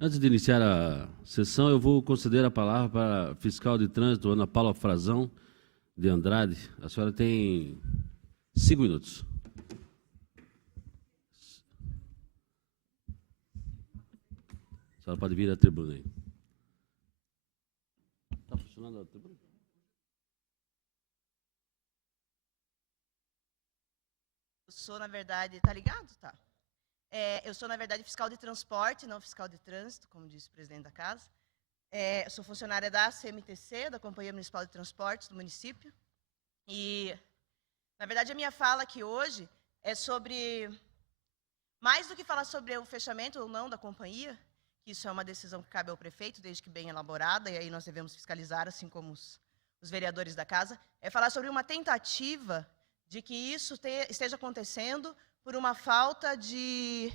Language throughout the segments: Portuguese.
Antes de iniciar a sessão, eu vou conceder a palavra para a fiscal de trânsito, Ana Paula Frazão, de Andrade. A senhora tem 5 minutos. A senhora pode vir à tribuna aí. Está funcionando a tribuna? Eu sou, na verdade, tá ligado? Tá. Eu sou, na verdade, fiscal de transporte, não fiscal de trânsito, como disse o presidente da casa. Eu sou funcionária da CMTC, da Companhia Municipal de Transportes do município. E, na verdade, a minha fala aqui hoje é sobre, mais do que falar sobre o fechamento ou não da companhia, que isso é uma decisão que cabe ao prefeito, desde que bem elaborada, e aí nós devemos fiscalizar, assim como os vereadores da casa, é falar sobre uma tentativa de que isso esteja acontecendo por uma falta de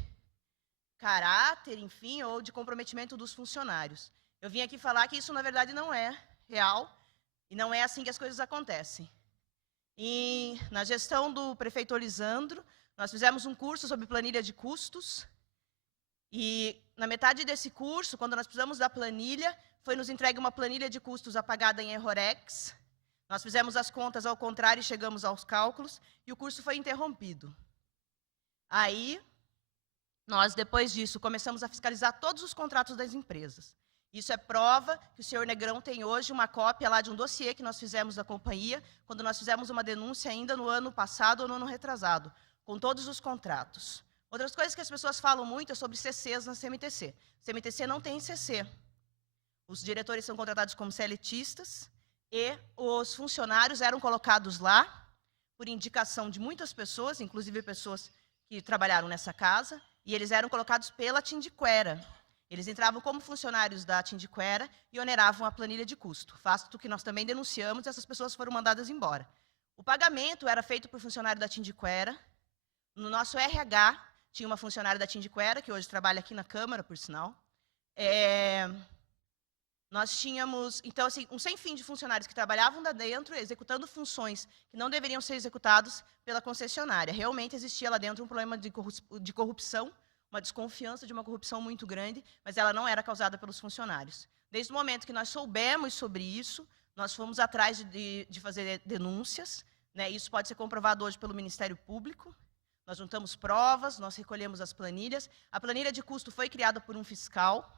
caráter, enfim, ou de comprometimento dos funcionários. Eu vim aqui falar que isso, na verdade, não é real e não é assim que as coisas acontecem. E na gestão do prefeito Olisandro, nós fizemos um curso sobre planilha de custos e na metade desse curso, quando nós precisamos da planilha, foi nos entregue uma planilha de custos apagada em Errorex. Nós fizemos as contas ao contrário e chegamos aos cálculos e o curso foi interrompido. Aí, nós, depois disso, começamos a fiscalizar todos os contratos das empresas. Isso é prova que o senhor Negrão tem hoje uma cópia lá de um dossiê que nós fizemos da companhia, quando nós fizemos uma denúncia ainda no ano passado ou no ano retrasado, com todos os contratos. Outras coisas que as pessoas falam muito é sobre CCs na CMTC. CMTC não tem CC. Os diretores são contratados como CLTistas e os funcionários eram colocados lá por indicação de muitas pessoas, inclusive pessoas que trabalharam nessa casa, e eles eram colocados pela Tindiquera. Eles entravam como funcionários da Tindiquera e oneravam a planilha de custo, fato que nós também denunciamos e essas pessoas foram mandadas embora. O pagamento era feito por funcionário da Tindiquera. No nosso RH, tinha uma funcionária da Tindiquera, que hoje trabalha aqui na Câmara, por sinal. Nós tínhamos, então, assim, um sem fim de funcionários que trabalhavam lá dentro, executando funções que não deveriam ser executadas pela concessionária. Realmente existia lá dentro um problema de corrupção, uma desconfiança de uma corrupção muito grande, mas ela não era causada pelos funcionários. Desde o momento que nós soubemos sobre isso, nós fomos atrás de fazer denúncias, né? Isso pode ser comprovado hoje pelo Ministério Público. Nós juntamos provas, nós recolhemos as planilhas. A planilha de custo foi criada por um fiscal,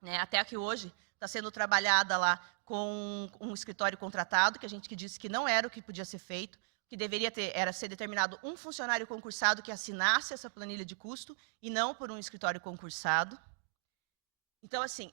né? Até que hoje está sendo trabalhada lá com um escritório contratado, que a gente disse que não era o que podia ser feito, que deveria ser determinado um funcionário concursado que assinasse essa planilha de custo e não por um escritório concursado. Então, assim,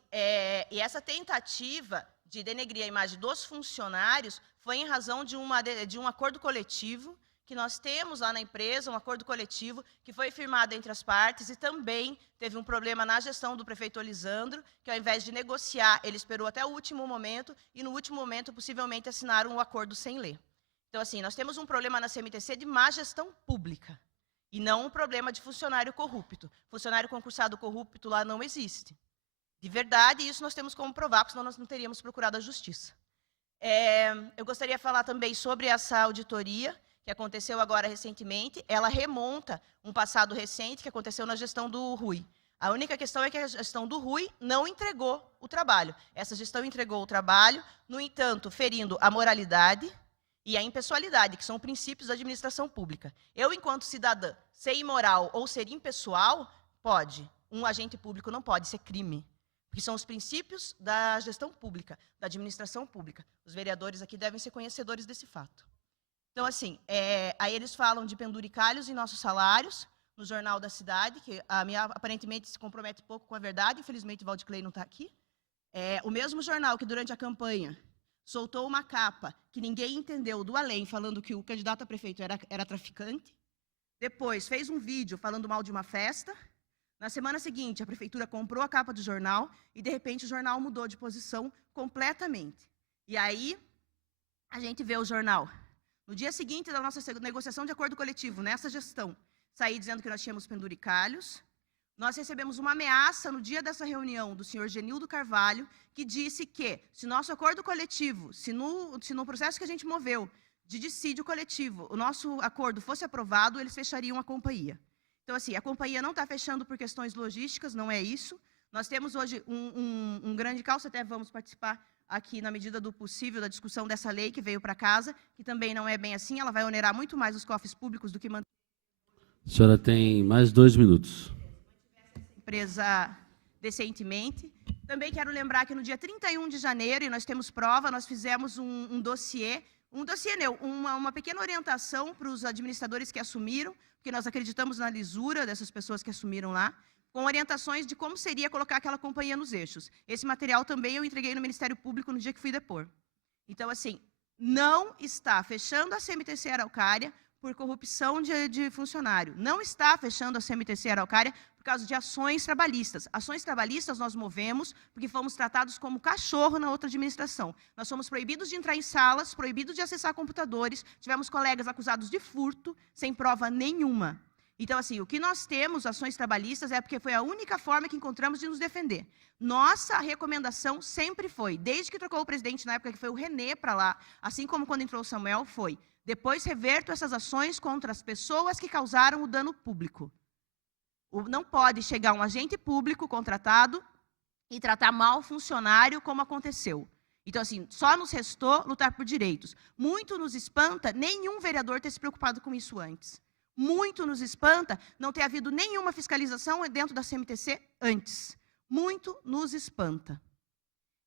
e essa tentativa de denegrir a imagem dos funcionários foi em razão de um acordo coletivo que nós temos lá na empresa, um acordo coletivo que foi firmado entre as partes e também teve um problema na gestão do prefeito Olisandro, que ao invés de negociar, ele esperou até o último momento e no último momento possivelmente assinaram um acordo sem ler. Então, assim, nós temos um problema na CMTC de má gestão pública e não um problema de funcionário corrupto. Funcionário concursado corrupto lá não existe. De verdade, isso nós temos como provar, porque senão nós não teríamos procurado a justiça. Eu gostaria de falar também sobre essa auditoria, que aconteceu agora recentemente. Ela remonta um passado recente que aconteceu na gestão do Rui. A única questão é que a gestão do Rui não entregou o trabalho. Essa gestão entregou o trabalho, no entanto, ferindo a moralidade e a impessoalidade, que são princípios da administração pública. Eu, enquanto cidadã, ser imoral ou ser impessoal, pode. Um agente público não pode, isso é crime. Porque são os princípios da gestão pública, da administração pública. Os vereadores aqui devem ser conhecedores desse fato. Então, assim, aí eles falam de penduricalhos em nossos salários, no Jornal da Cidade, que aparentemente se compromete pouco com a verdade, infelizmente o Valdiclei não está aqui. O mesmo jornal que durante a campanha soltou uma capa que ninguém entendeu do além, falando que o candidato a prefeito era traficante. Depois fez um vídeo falando mal de uma festa. Na semana seguinte, a prefeitura comprou a capa do jornal e, de repente, o jornal mudou de posição completamente. E aí, a gente vê o jornal, no dia seguinte da nossa negociação de acordo coletivo, nessa gestão, sair dizendo que nós tínhamos penduricalhos. Nós recebemos uma ameaça no dia dessa reunião do senhor Genildo Carvalho, que disse que, se nosso acordo coletivo, se no processo que a gente moveu de dissídio coletivo, o nosso acordo fosse aprovado, eles fechariam a companhia. Então, assim, a companhia não está fechando por questões logísticas, não é isso. Nós temos hoje um grande caos, até vamos participar aqui, na medida do possível, da discussão dessa lei que veio para casa, que também não é bem assim, ela vai onerar muito mais os cofres públicos do que manter. A senhora tem mais 2 minutos. Empresa decentemente. Também quero lembrar que no dia 31 de janeiro, e nós temos prova, nós fizemos um dossiê, uma pequena orientação para os administradores que assumiram, porque nós acreditamos na lisura dessas pessoas que assumiram lá, com orientações de como seria colocar aquela companhia nos eixos. Esse material também eu entreguei no Ministério Público no dia que fui depor. Então, assim, não está fechando a CMTC Araucária por corrupção de funcionário. Não está fechando a CMTC Araucária por causa de ações trabalhistas. Ações trabalhistas nós movemos porque fomos tratados como cachorro na outra administração. Nós fomos proibidos de entrar em salas, proibidos de acessar computadores, tivemos colegas acusados de furto, sem prova nenhuma. Então, assim, o que nós temos, ações trabalhistas, é porque foi a única forma que encontramos de nos defender. Nossa recomendação sempre foi, desde que trocou o presidente na época, que foi o Renê para lá, assim como quando entrou o Samuel, foi, depois reverto essas ações contra as pessoas que causaram o dano público. Não pode chegar um agente público contratado e tratar mal o funcionário como aconteceu. Então, assim, só nos restou lutar por direitos. Muito nos espanta nenhum vereador ter se preocupado com isso antes. Muito nos espanta não ter havido nenhuma fiscalização dentro da CMTC antes. Muito nos espanta.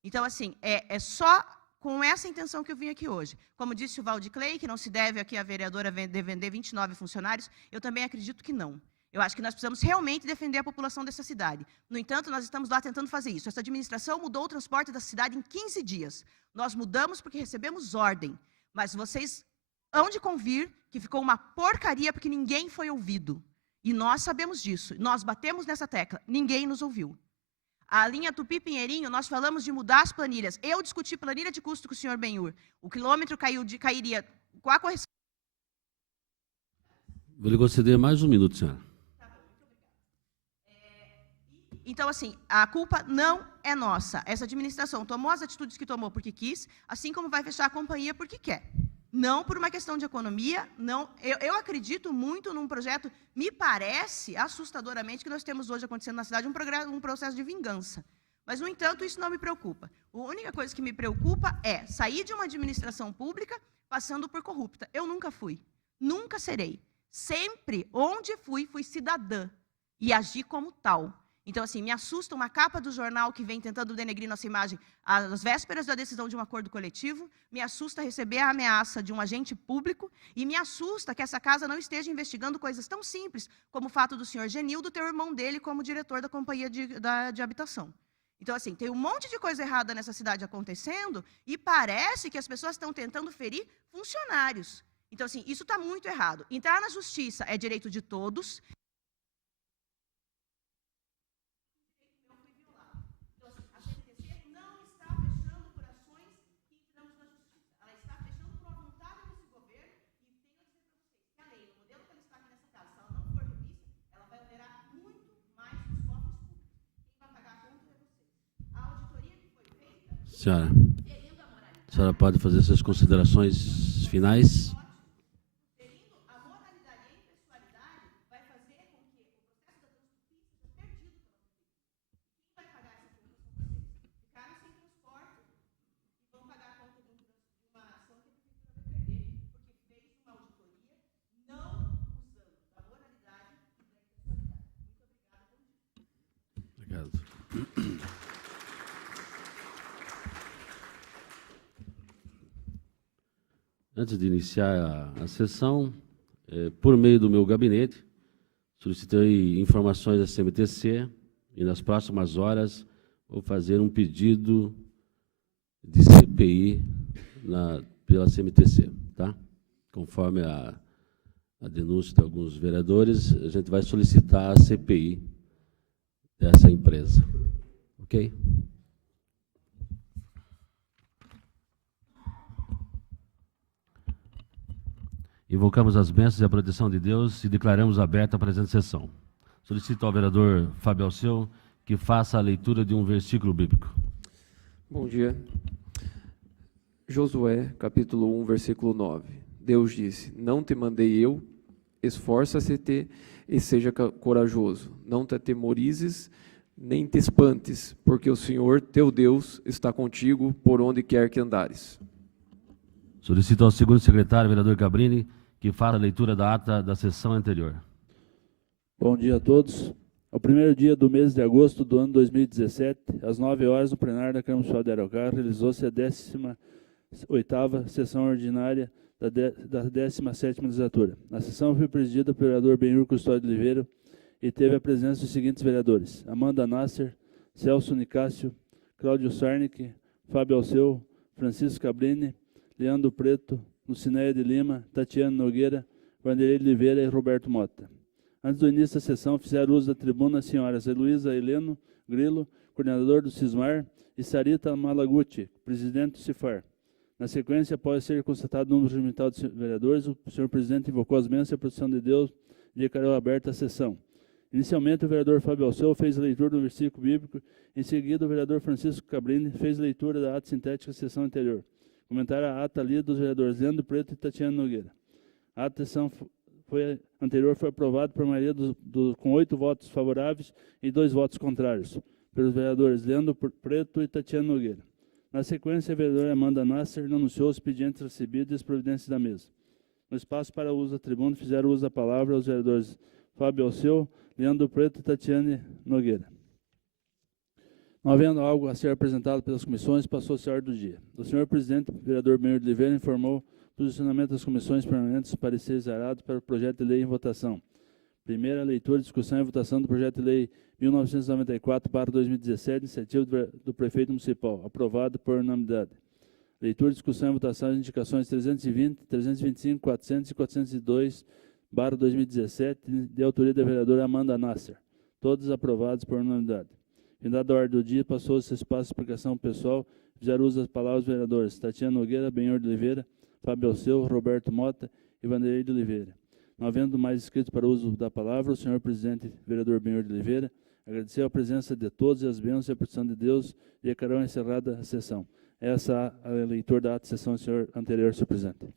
Então, assim, é só com essa intenção que eu vim aqui hoje. Como disse o Valdiclei, que não se deve aqui a vereadora vender 29 funcionários, eu também acredito que não. Eu acho que nós precisamos realmente defender a população dessa cidade. No entanto, nós estamos lá tentando fazer isso. Essa administração mudou o transporte da cidade em 15 dias. Nós mudamos porque recebemos ordem. Mas vocês hão de convir que ficou uma porcaria porque ninguém foi ouvido. E nós sabemos disso. Nós batemos nessa tecla. Ninguém nos ouviu. A linha Tupi-Pinheirinho, nós falamos de mudar as planilhas. Eu discuti planilha de custo com o senhor Benhur. O quilômetro cairia com a correção. Vou lhe conceder mais 1 minuto, senhora. Então, assim, a culpa não é nossa. Essa administração tomou as atitudes que tomou porque quis, assim como vai fechar a companhia porque quer. Não por uma questão de economia, não. Eu acredito muito num projeto, me parece assustadoramente que nós temos hoje acontecendo na cidade um processo de vingança. Mas, no entanto, isso não me preocupa. A única coisa que me preocupa é sair de uma administração pública passando por corrupta. Eu nunca fui, nunca serei. Sempre, onde fui cidadã e agi como tal. Então, assim, me assusta uma capa do jornal que vem tentando denegrir nossa imagem às vésperas da decisão de um acordo coletivo, me assusta receber a ameaça de um agente público e me assusta que essa casa não esteja investigando coisas tão simples como o fato do senhor Genildo ter o irmão dele como diretor da companhia de habitação. Então, assim, tem um monte de coisa errada nessa cidade acontecendo e parece que as pessoas estão tentando ferir funcionários. Então, assim, isso está muito errado. Entrar na justiça é direito de todos. Senhora, a senhora pode fazer suas considerações finais? A moralidade e a impessoalidade vai fazer com que o processo da justiça seja perdido pela justiça. Quem vai pagar essa conta são vocês. Ficaram sem transporte e vão pagar a conta de uma ação que a prefeitura vai perder, porque fez uma auditoria não usando da moralidade e da impessoalidade. Muito obrigada. Obrigado. Antes de iniciar a sessão, por meio do meu gabinete, solicitei informações da CMTC e nas próximas horas vou fazer um pedido de CPI pela CMTC, tá? Conforme a denúncia de alguns vereadores, a gente vai solicitar a CPI dessa empresa, ok? Invocamos as bênçãos e a proteção de Deus e declaramos aberta a presente sessão. Solicito ao vereador Fábio Alceu que faça a leitura de um versículo bíblico. Bom dia. Josué, capítulo 1, versículo 9. Deus disse: não te mandei eu, esforça-te e seja corajoso. Não te atemorizes, nem te espantes, porque o Senhor teu Deus está contigo por onde quer que andares. Solicito ao segundo secretário, vereador Cabrini, que faça a leitura da ata da sessão anterior. Bom dia a todos. Ao primeiro dia do mês de agosto do ano 2017, às 9 horas, no plenário da Câmara Municipal de Araucária, realizou-se a 18ª sessão ordinária da 17ª legislatura. A sessão foi presidida pelo vereador Benhur Custódio de Oliveira e teve a presença dos seguintes vereadores: Amanda Nasser, Celso Nicásio, Cláudio Sarnic, Fábio Alceu, Francisco Cabrini, Leandro Preto, Lucinéia de Lima, Tatiana Nogueira, Vanderlei de Oliveira e Roberto Mota. Antes do início da sessão, fizeram uso da tribuna as senhoras Heloísa Heleno Grilo, coordenador do CISMAR, e Sarita Malaguti, presidente do CIFAR. Na sequência, após ser constatado o número limitado de vereadores, o senhor presidente invocou as bênçãos e a proteção de Deus e declarou aberta a sessão. Inicialmente, o vereador Fábio Alceu fez a leitura do versículo bíblico. Em seguida, o vereador Francisco Cabrini fez a leitura da ata sintética da sessão anterior. Comentaram a ata lida dos vereadores Leandro Preto e Tatiana Nogueira. A ata sessão anterior foi aprovada por maioria com 8 votos favoráveis e 2 votos contrários, pelos vereadores Leandro Preto e Tatiana Nogueira. Na sequência, a vereadora Amanda Nasser anunciou os expedientes recebidos e as providências da mesa. No espaço para uso da tribuna, fizeram uso da palavra os vereadores Fábio Alceu, Leandro Preto e Tatiana Nogueira. Não havendo algo a ser apresentado pelas comissões, passou-se a ordem do dia. O senhor presidente, vereador Benhur de Oliveira, informou o posicionamento das comissões permanentes para ser zerados para o projeto de lei em votação. Primeira leitura, discussão e votação do projeto de lei 1994/2017, iniciativa do prefeito municipal, aprovado por unanimidade. Leitura, discussão e votação das indicações 320, 325, 400 e 402/2017, de autoria da vereadora Amanda Nasser, todos aprovados por unanimidade. Findada a ordem do dia, passou-se espaço de explicação pessoal, fizeram uso das palavras dos vereadores Tatiana Nogueira, Benhur de Oliveira, Fábio Alceu, Roberto Mota e Vanderlei de Oliveira. Não havendo mais inscritos para o uso da palavra, o senhor presidente, vereador Benhur de Oliveira, agradeceu a presença de todos e as bênçãos e a proteção de Deus e declarou encerrada a sessão. Essa é a leitura da ata de sessão anterior, senhor presidente.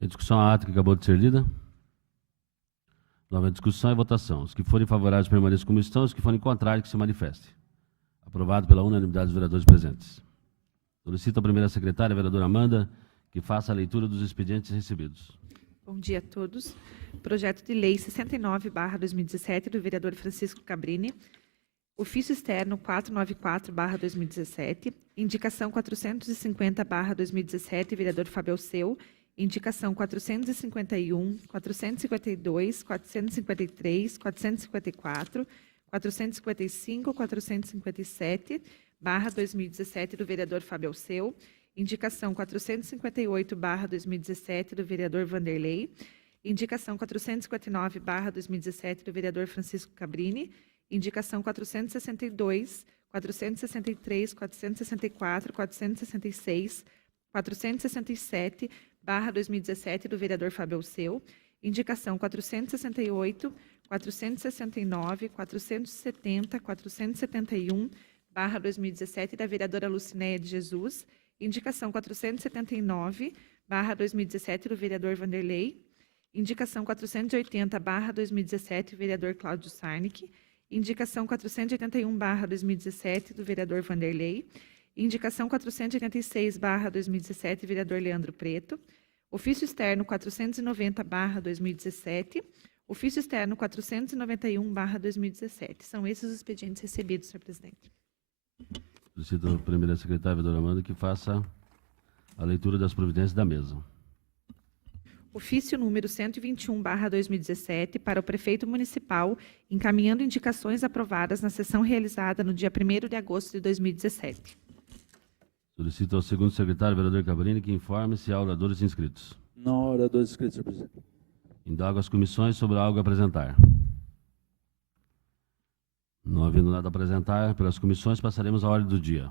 Em discussão a ata que acabou de ser lida. Nova discussão e votação. Os que forem favoráveis permaneçam como estão, os que forem contrários que se manifestem. Aprovado pela unanimidade dos vereadores presentes. Solicito a primeira secretária, a vereadora Amanda, que faça a leitura dos expedientes recebidos. Bom dia a todos. Projeto de lei 69/2017 do vereador Francisco Cabrini. Ofício externo 494/2017. Indicação 450/2017, vereador Fábio Alceu. Indicação 451, 452, 453, 454, 455, 457/2017 do vereador Fábio Alceu. Indicação 458/2017 do vereador Vanderlei. Indicação 459/2017 do vereador Francisco Cabrini. Indicação 462, 463, 464, 466, 467/2017 do vereador Fábio Alceu. Indicação 468, 469, 470, 471/2017 da vereadora Lucinéia de Jesus. Indicação 479/2017 do vereador Vanderlei. Indicação 480/2017 do vereador Cláudio Sarnic. Indicação 481/2017 do vereador Vanderlei. Indicação 486/2017, vereador Leandro Preto. Ofício externo 490/2017. Ofício externo 491/2017. São esses os expedientes recebidos, senhor presidente. Solicito a primeira secretária, a vereadora Amanda, que faça a leitura das providências da mesa. Ofício número 121/2017 para o prefeito municipal, encaminhando indicações aprovadas na sessão realizada no dia 1º de agosto de 2017. Solicito ao segundo secretário, vereador Cabrini, que informe se há oradores inscritos. Não há oradores inscritos, senhor presidente. Indago as comissões sobre algo a apresentar. Não havendo nada a apresentar pelas comissões, passaremos à ordem do dia.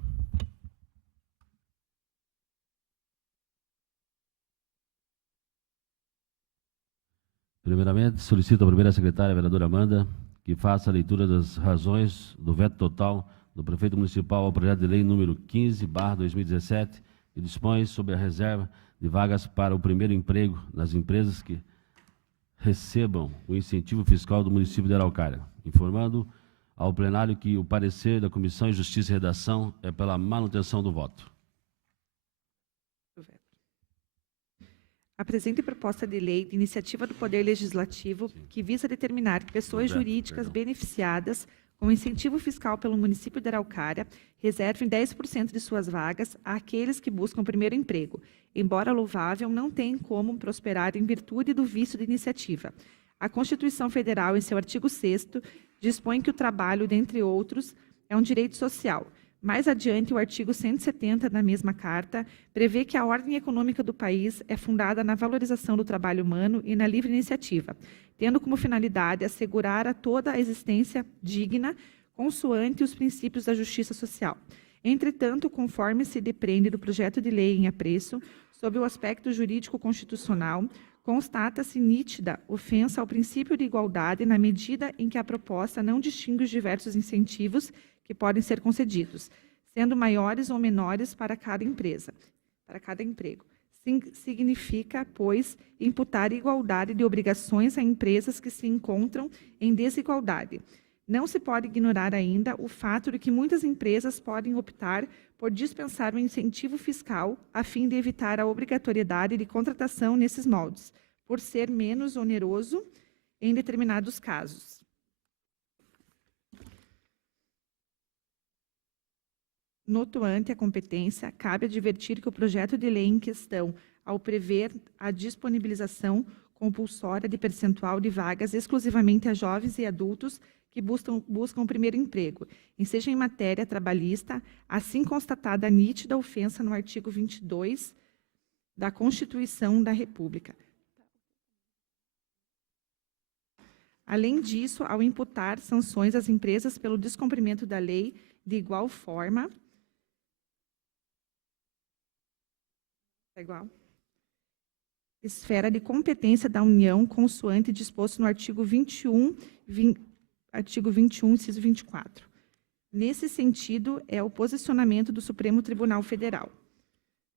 Primeiramente, solicito à primeira secretária, a vereadora Amanda, que faça a leitura das razões do veto total do prefeito municipal ao projeto de lei número 15/2017, que dispõe sobre a reserva de vagas para o primeiro emprego nas empresas que recebam o incentivo fiscal do município de Araucária, informando ao plenário que o parecer da Comissão de Justiça e Redação é pela manutenção do voto. A presente proposta de lei de iniciativa do Poder Legislativo, que visa determinar que pessoas jurídicas beneficiadas com incentivo fiscal pelo município de Araucária reservem 10% de suas vagas àqueles que buscam primeiro emprego, embora louvável, não tem como prosperar em virtude do vício de iniciativa. A Constituição Federal, em seu artigo 6º, dispõe que o trabalho, dentre outros, é um direito social. Mais adiante, o artigo 170 da mesma Carta prevê que a ordem econômica do país é fundada na valorização do trabalho humano e na livre iniciativa, tendo como finalidade assegurar a toda a existência digna, consoante os princípios da justiça social. Entretanto, conforme se depreende do projeto de lei em apreço, sob o aspecto jurídico-constitucional, constata-se nítida ofensa ao princípio de igualdade na medida em que a proposta não distingue os diversos incentivos que podem ser concedidos, sendo maiores ou menores para cada empresa, para cada emprego. Significa, pois, imputar igualdade de obrigações a empresas que se encontram em desigualdade. Não se pode ignorar ainda o fato de que muitas empresas podem optar por dispensar o incentivo fiscal a fim de evitar a obrigatoriedade de contratação nesses moldes, por ser menos oneroso em determinados casos. Notuante a competência, cabe advertir que o projeto de lei em questão, ao prever a disponibilização compulsória de percentual de vagas exclusivamente a jovens e adultos que buscam o primeiro emprego, seja em matéria trabalhista, assim constatada a nítida ofensa no artigo 22 da Constituição da República. Além disso, ao imputar sanções às empresas pelo descumprimento da lei, de igual forma, esfera de competência da União, consoante disposto no artigo 21, inciso 24. Nesse sentido, é o posicionamento do Supremo Tribunal Federal.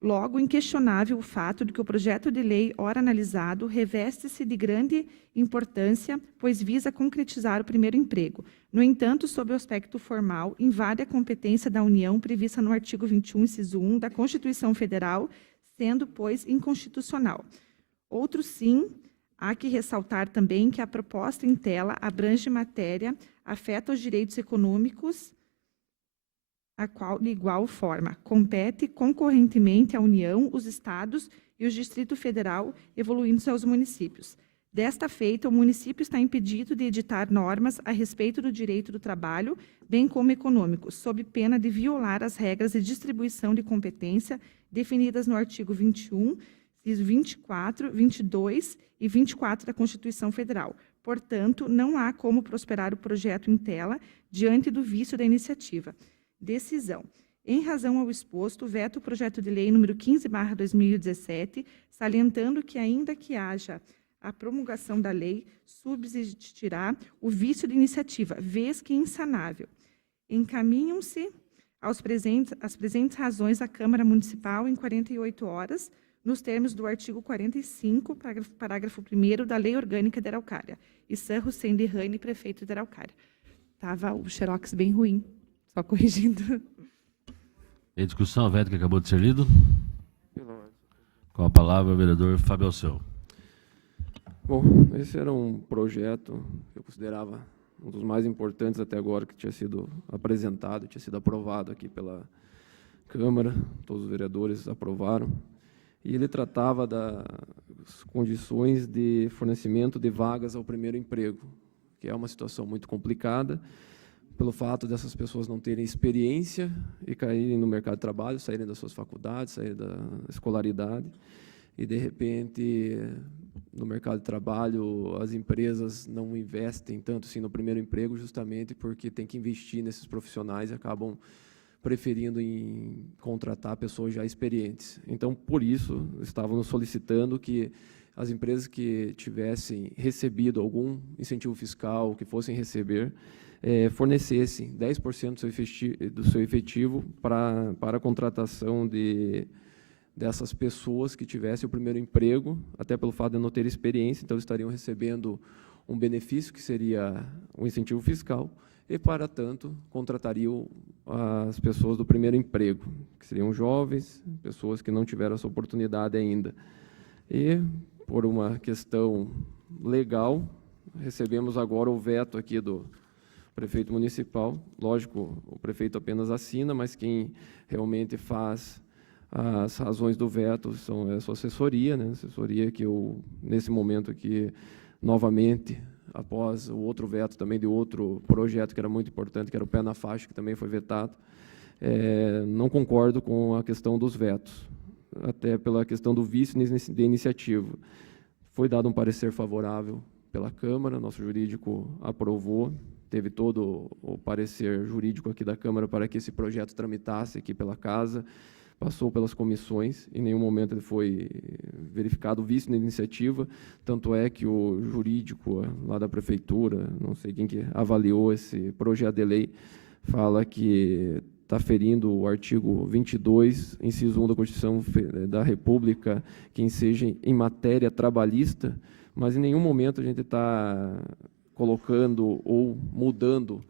Logo, inquestionável o fato de que o projeto de lei, ora analisado, reveste-se de grande importância, pois visa concretizar o primeiro emprego. No entanto, sob o aspecto formal, invade a competência da União prevista no artigo 21, inciso 1 da Constituição Federal, sendo, pois, inconstitucional. Outro sim, há que ressaltar também que a proposta em tela abrange matéria, afeta os direitos econômicos, a qual, de igual forma, compete concorrentemente à União, os Estados e o Distrito Federal, evoluindo-se aos municípios. Desta feita, o município está impedido de editar normas a respeito do direito do trabalho, bem como econômico, sob pena de violar as regras de distribuição de competência definidas no artigo 21, 24, 22 e 24 da Constituição Federal. Portanto, não há como prosperar o projeto em tela diante do vício da iniciativa. Decisão. Em razão ao exposto, veto o projeto de lei número 15/2017, salientando que, ainda que haja a promulgação da lei, subsistirá o vício de iniciativa, vez que insanável. Encaminham-se às presentes razões à Câmara Municipal em 48 horas, nos termos do artigo 45, parágrafo 1º da Lei Orgânica de Araucária. Issam Hussein Derrani, prefeito de Araucária. Estava o xerox bem ruim, só corrigindo. Em discussão, o veto que acabou de ser lido. Com a palavra, o vereador Fábio Alceu. Bom, esse era um projeto que eu considerava um dos mais importantes até agora, que tinha sido apresentado, tinha sido aprovado aqui pela Câmara, todos os vereadores aprovaram, e ele tratava das condições de fornecimento de vagas ao primeiro emprego, que é uma situação muito complicada, pelo fato dessas pessoas não terem experiência e caírem no mercado de trabalho, saírem das suas faculdades, saírem da escolaridade, e, de repente, no mercado de trabalho, as empresas não investem tanto assim no primeiro emprego, justamente porque tem que investir nesses profissionais e acabam preferindo em contratar pessoas já experientes. Então, por isso, estávamos solicitando que as empresas que tivessem recebido algum incentivo fiscal, que fossem receber, fornecessem 10% do seu efetivo para a contratação dessas pessoas que tivessem o primeiro emprego, até pelo fato de não ter experiência, então estariam recebendo um benefício, que seria um incentivo fiscal, e, para tanto, contratariam as pessoas do primeiro emprego, que seriam jovens, pessoas que não tiveram essa oportunidade ainda. E, por uma questão legal, recebemos agora o veto aqui do prefeito municipal. Lógico, o prefeito apenas assina, mas quem realmente faz as razões do veto são a sua assessoria, né? Assessoria que eu, nesse momento aqui, novamente, após o outro veto também de outro projeto que era muito importante, que era o Pé na Faixa, que também foi vetado, não concordo com a questão dos vetos, até pela questão do vício de iniciativa. Foi dado um parecer favorável pela Câmara, nosso jurídico aprovou, teve todo o parecer jurídico aqui da Câmara para que esse projeto tramitasse aqui pela Casa, passou pelas comissões, em nenhum momento ele foi verificado vício na iniciativa, tanto é que o jurídico lá da Prefeitura, não sei quem que avaliou esse projeto de lei, fala que está ferindo o artigo 22, inciso 1 da Constituição da República, que enseja em matéria trabalhista, mas em nenhum momento a gente está colocando ou mudando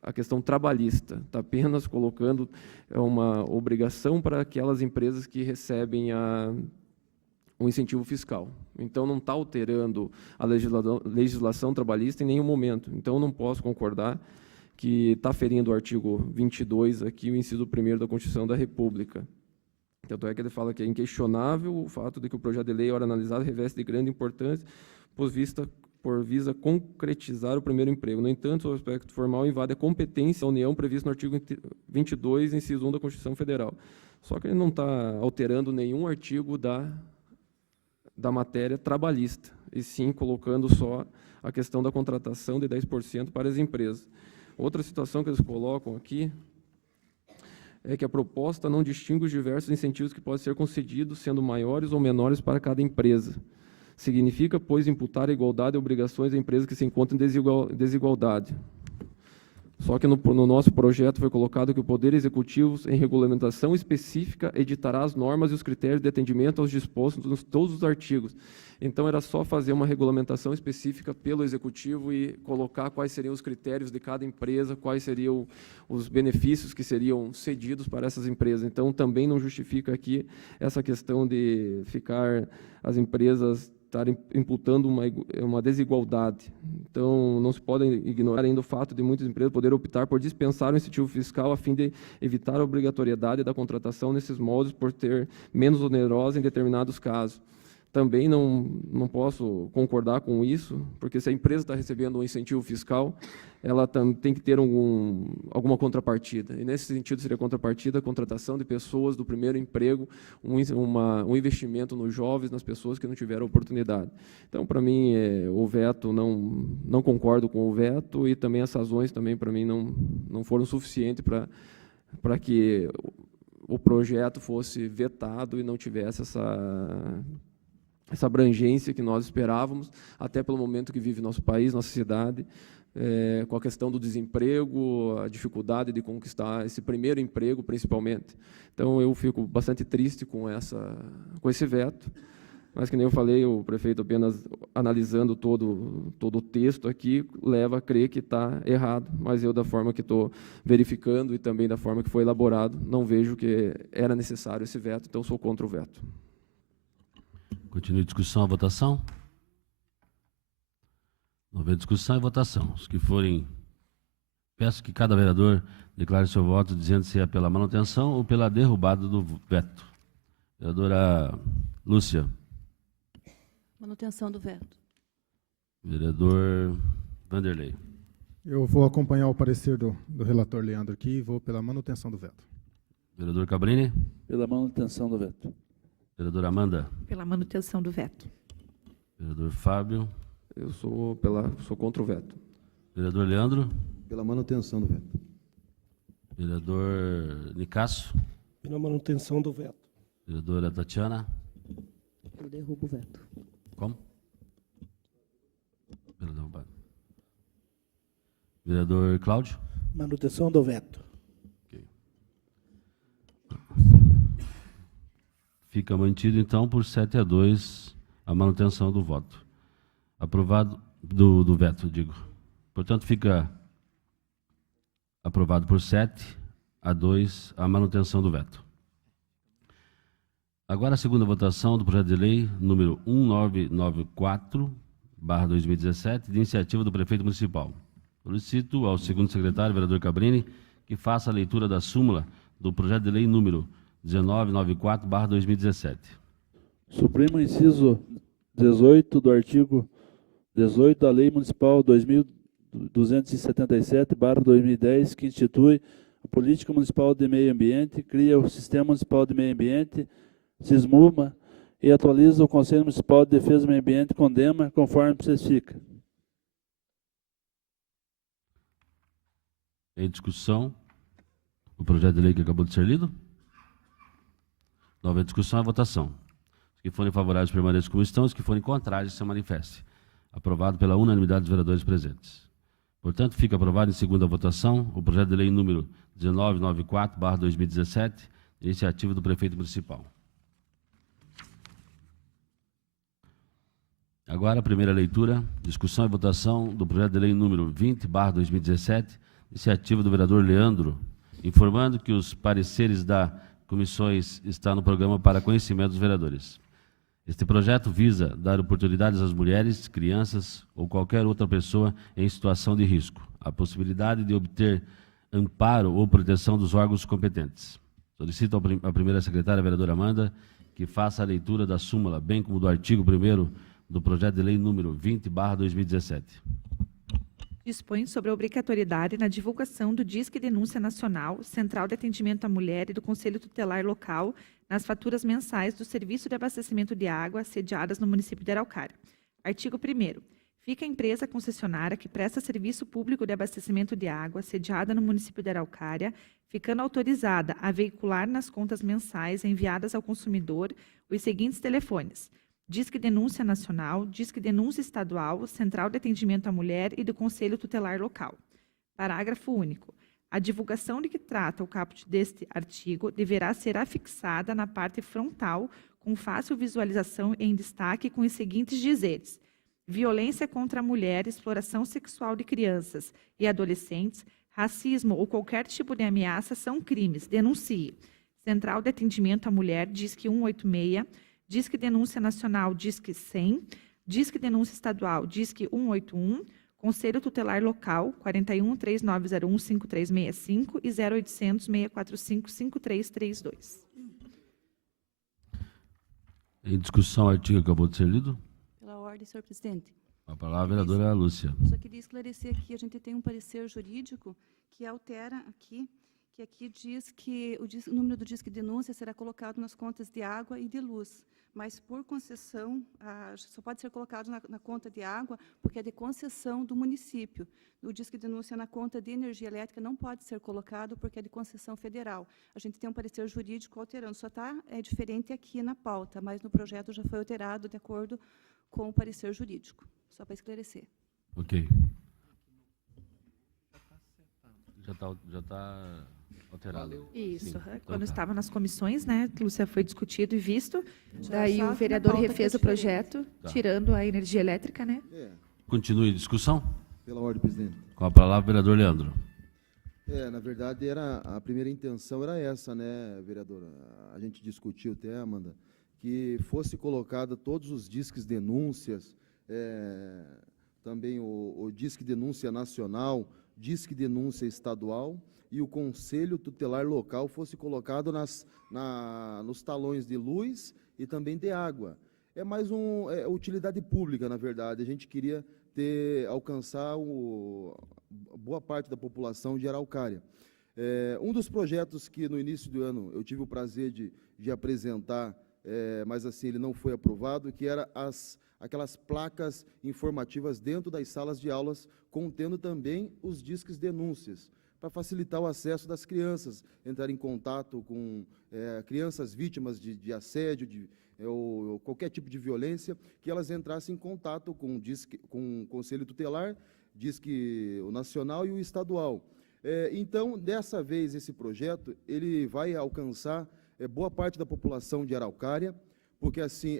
a questão trabalhista, está apenas colocando uma obrigação para aquelas empresas que recebem um incentivo fiscal. Então, não está alterando a legislação trabalhista em nenhum momento. Então, não posso concordar que está ferindo o artigo 22, aqui, o inciso 1º da Constituição da República. Tanto é que ele fala que é inquestionável o fato de que o projeto de lei, ora analisado, reveste de grande importância, por visa concretizar o primeiro emprego. No entanto, o aspecto formal invade a competência da União prevista no artigo 22, inciso 1 da Constituição Federal. Só que ele não está alterando nenhum artigo da matéria trabalhista, e sim colocando só a questão da contratação de 10% para as empresas. Outra situação que eles colocam aqui é que a proposta não distingue os diversos incentivos que podem ser concedidos, sendo maiores ou menores para cada empresa. Significa, pois, imputar a igualdade e obrigações a empresas que se encontram em desigualdade. Só que no nosso projeto foi colocado que o Poder Executivo, em regulamentação específica, editará as normas e os critérios de atendimento aos dispostos nos todos os artigos. Então, era só fazer uma regulamentação específica pelo Executivo e colocar quais seriam os critérios de cada empresa, quais seriam os benefícios que seriam cedidos para essas empresas. Então, também não justifica aqui essa questão de ficar as empresas estarem imputando uma desigualdade. Então, não se pode ignorar ainda o fato de muitas empresas poderem optar por dispensar o incentivo fiscal a fim de evitar a obrigatoriedade da contratação nesses moldes por ter menos onerosa em determinados casos. Também não posso concordar com isso, porque se a empresa está recebendo um incentivo fiscal, ela tem que ter alguma contrapartida. E, nesse sentido, seria contrapartida a contratação de pessoas do primeiro emprego, um investimento nos jovens, nas pessoas que não tiveram oportunidade. Então, para mim, o veto, não concordo com o veto, e também as razões, também, para mim, não foram suficientes para que o projeto fosse vetado e não tivesse essa abrangência que nós esperávamos, até pelo momento que vive nosso país, nossa cidade, com a questão do desemprego, a dificuldade de conquistar esse primeiro emprego, principalmente. Então, eu fico bastante triste com esse veto, mas, que nem eu falei, o prefeito apenas analisando todo o texto aqui, leva a crer que está errado, mas eu, da forma que estou verificando e também da forma que foi elaborado, não vejo que era necessário esse veto, então sou contra o veto. Continue a discussão, a votação. Não haver discussão e votação. Os que forem... Peço que cada vereador declare seu voto dizendo se é pela manutenção ou pela derrubada do veto. Vereadora Lúcia. Manutenção do veto. Vereador Vanderlei. Eu vou acompanhar o parecer do relator Leandro aqui e vou pela manutenção do veto. Vereador Cabrini. Pela manutenção do veto. Vereadora Amanda. Pela manutenção do veto. Vereador Fábio. Eu sou contra o veto. Vereador Leandro. Pela manutenção do veto. Vereador Nicasso. Pela manutenção do veto. Vereadora Tatiana. Eu derrubo o veto. Como? Pela derrubada. Vereador Cláudio. Manutenção do veto. Okay. Fica mantido, então, por 7-2 a manutenção do voto. Aprovado, do veto, digo. Portanto, fica aprovado por 7-2 a manutenção do veto. Agora a segunda votação do projeto de lei número 1994/2017, de iniciativa do prefeito municipal. Solicito ao segundo secretário, vereador Cabrini, que faça a leitura da súmula do projeto de lei número 1994/2017. Supremo inciso 18 do artigo 18 da Lei Municipal 2277/2010, que institui a Política Municipal de Meio Ambiente, cria o Sistema Municipal de Meio Ambiente, SISMUMA, e atualiza o Conselho Municipal de Defesa do Meio Ambiente, CONDEMA, conforme especifica. Em discussão, o projeto de lei que acabou de ser lido? Não houver discussão, a votação. Os que forem favoráveis permaneçam como estão, os que forem contrários se manifestem. Aprovado pela unanimidade dos vereadores presentes. Portanto, fica aprovado em segunda votação o projeto de lei número 1994/2017, iniciativa do prefeito municipal. Agora, a primeira leitura, discussão e votação do projeto de lei número 20/2017, iniciativa do vereador Leandro, informando que os pareceres da comissões estão no programa para conhecimento dos vereadores. Este projeto visa dar oportunidades às mulheres, crianças ou qualquer outra pessoa em situação de risco, a possibilidade de obter amparo ou proteção dos órgãos competentes. Solicito à primeira secretária, a vereadora Amanda, que faça a leitura da súmula, bem como do artigo 1º do projeto de lei número 20/2017. Dispõe sobre a obrigatoriedade na divulgação do Disque Denúncia Nacional, Central de Atendimento à Mulher e do Conselho Tutelar Local nas faturas mensais do Serviço de Abastecimento de Água sediadas no município de Araucária. Artigo 1º. Fica a empresa concessionária que presta serviço público de abastecimento de água sediada no município de Araucária, ficando autorizada a veicular nas contas mensais enviadas ao consumidor os seguintes telefones: Disque Denúncia Nacional, Disque Denúncia Estadual, Central de Atendimento à Mulher e do Conselho Tutelar Local. Parágrafo único. A divulgação de que trata o caput deste artigo deverá ser afixada na parte frontal, com fácil visualização em destaque com os seguintes dizeres: violência contra a mulher, exploração sexual de crianças e adolescentes, racismo ou qualquer tipo de ameaça são crimes. Denuncie. Central de Atendimento à Mulher, Disque 186, Disque Denúncia Nacional, Disque 100, Disque Denúncia Estadual, Disque 181, Conselho Tutelar Local, 41-3901-5365 e 0800-645-5332. Em discussão, o artigo acabou de ser lido. Pela ordem, senhor presidente. A palavra, a vereadora Lúcia. Só queria esclarecer aqui, a gente tem um parecer jurídico que altera aqui, que aqui diz que o número do Disque Denúncia será colocado nas contas de água e de luz, mas por concessão, só pode ser colocado na conta de água porque é de concessão do município. O Disque Denúncia na conta de energia elétrica não pode ser colocado porque é de concessão federal. A gente tem um parecer jurídico alterando, só está diferente aqui na pauta, mas no projeto já foi alterado de acordo com o parecer jurídico, só para esclarecer. Ok. Já está alterado. Isso. Sim. Quando Então, estava nas comissões, né, Lúcia, foi discutido e visto. Já Daí só o na vereador pauta que é refez o diferente. projeto, Tá. tirando a energia elétrica, né? Continue a discussão. Pela ordem, presidente. Com a palavra, o vereador Leandro. Na verdade, a primeira intenção era essa, né, vereadora? A gente discutiu até, Amanda, que fosse colocado todos os disques denúncias, também o Disque Denúncia Nacional, Disque Denúncia Estadual e o Conselho Tutelar Local fosse colocado nos talões de luz e também de água. É mais utilidade pública, na verdade. A gente queria alcançar boa parte da população de Araucária. Um dos projetos que no início do ano eu tive o prazer de apresentar, mas assim ele não foi aprovado, que era aquelas placas informativas dentro das salas de aulas, contendo também os disques denúncias, para facilitar o acesso das crianças, entrar em contato com crianças vítimas de assédio, ou qualquer tipo de violência, que elas entrassem em contato com o Conselho Tutelar, Disque o Nacional e o Estadual. Então, dessa vez, esse projeto ele vai alcançar boa parte da população de Araucária, porque assim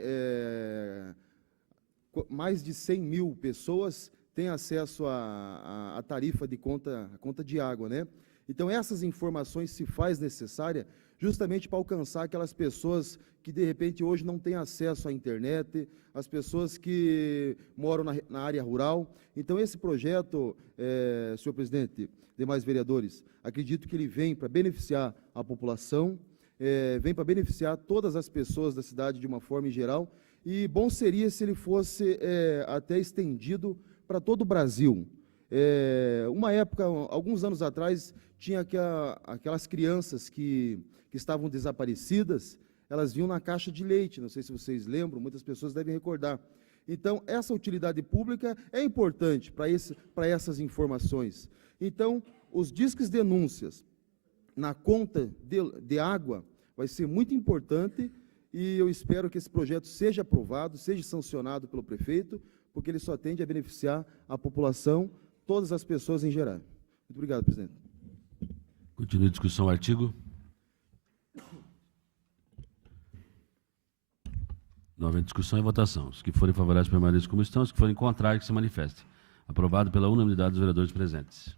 mais de 100 mil pessoas tem acesso à tarifa de conta de água, né? Então, essas informações se faz necessária justamente para alcançar aquelas pessoas que, de repente, hoje não têm acesso à internet, as pessoas que moram na área rural. Então, esse projeto, senhor presidente, demais vereadores, acredito que ele vem para beneficiar a população, vem para beneficiar todas as pessoas da cidade de uma forma em geral, e bom seria se ele fosse até estendido para todo o Brasil. Uma época, alguns anos atrás, tinha aquelas crianças que estavam desaparecidas, elas vinham na caixa de leite, não sei se vocês lembram, muitas pessoas devem recordar. Então, essa utilidade pública é importante para essas informações. Então, os disques denúncias na conta de água vai ser muito importante, e eu espero que esse projeto seja aprovado, seja sancionado pelo prefeito, porque ele só tende a beneficiar a população, todas as pessoas em geral. Muito obrigado, presidente. Continue a discussão, artigo. Nova discussão e votação. Os que forem favoráveis permaneçam como estão, os que forem contrários que se manifestem. Aprovado pela unanimidade dos vereadores presentes.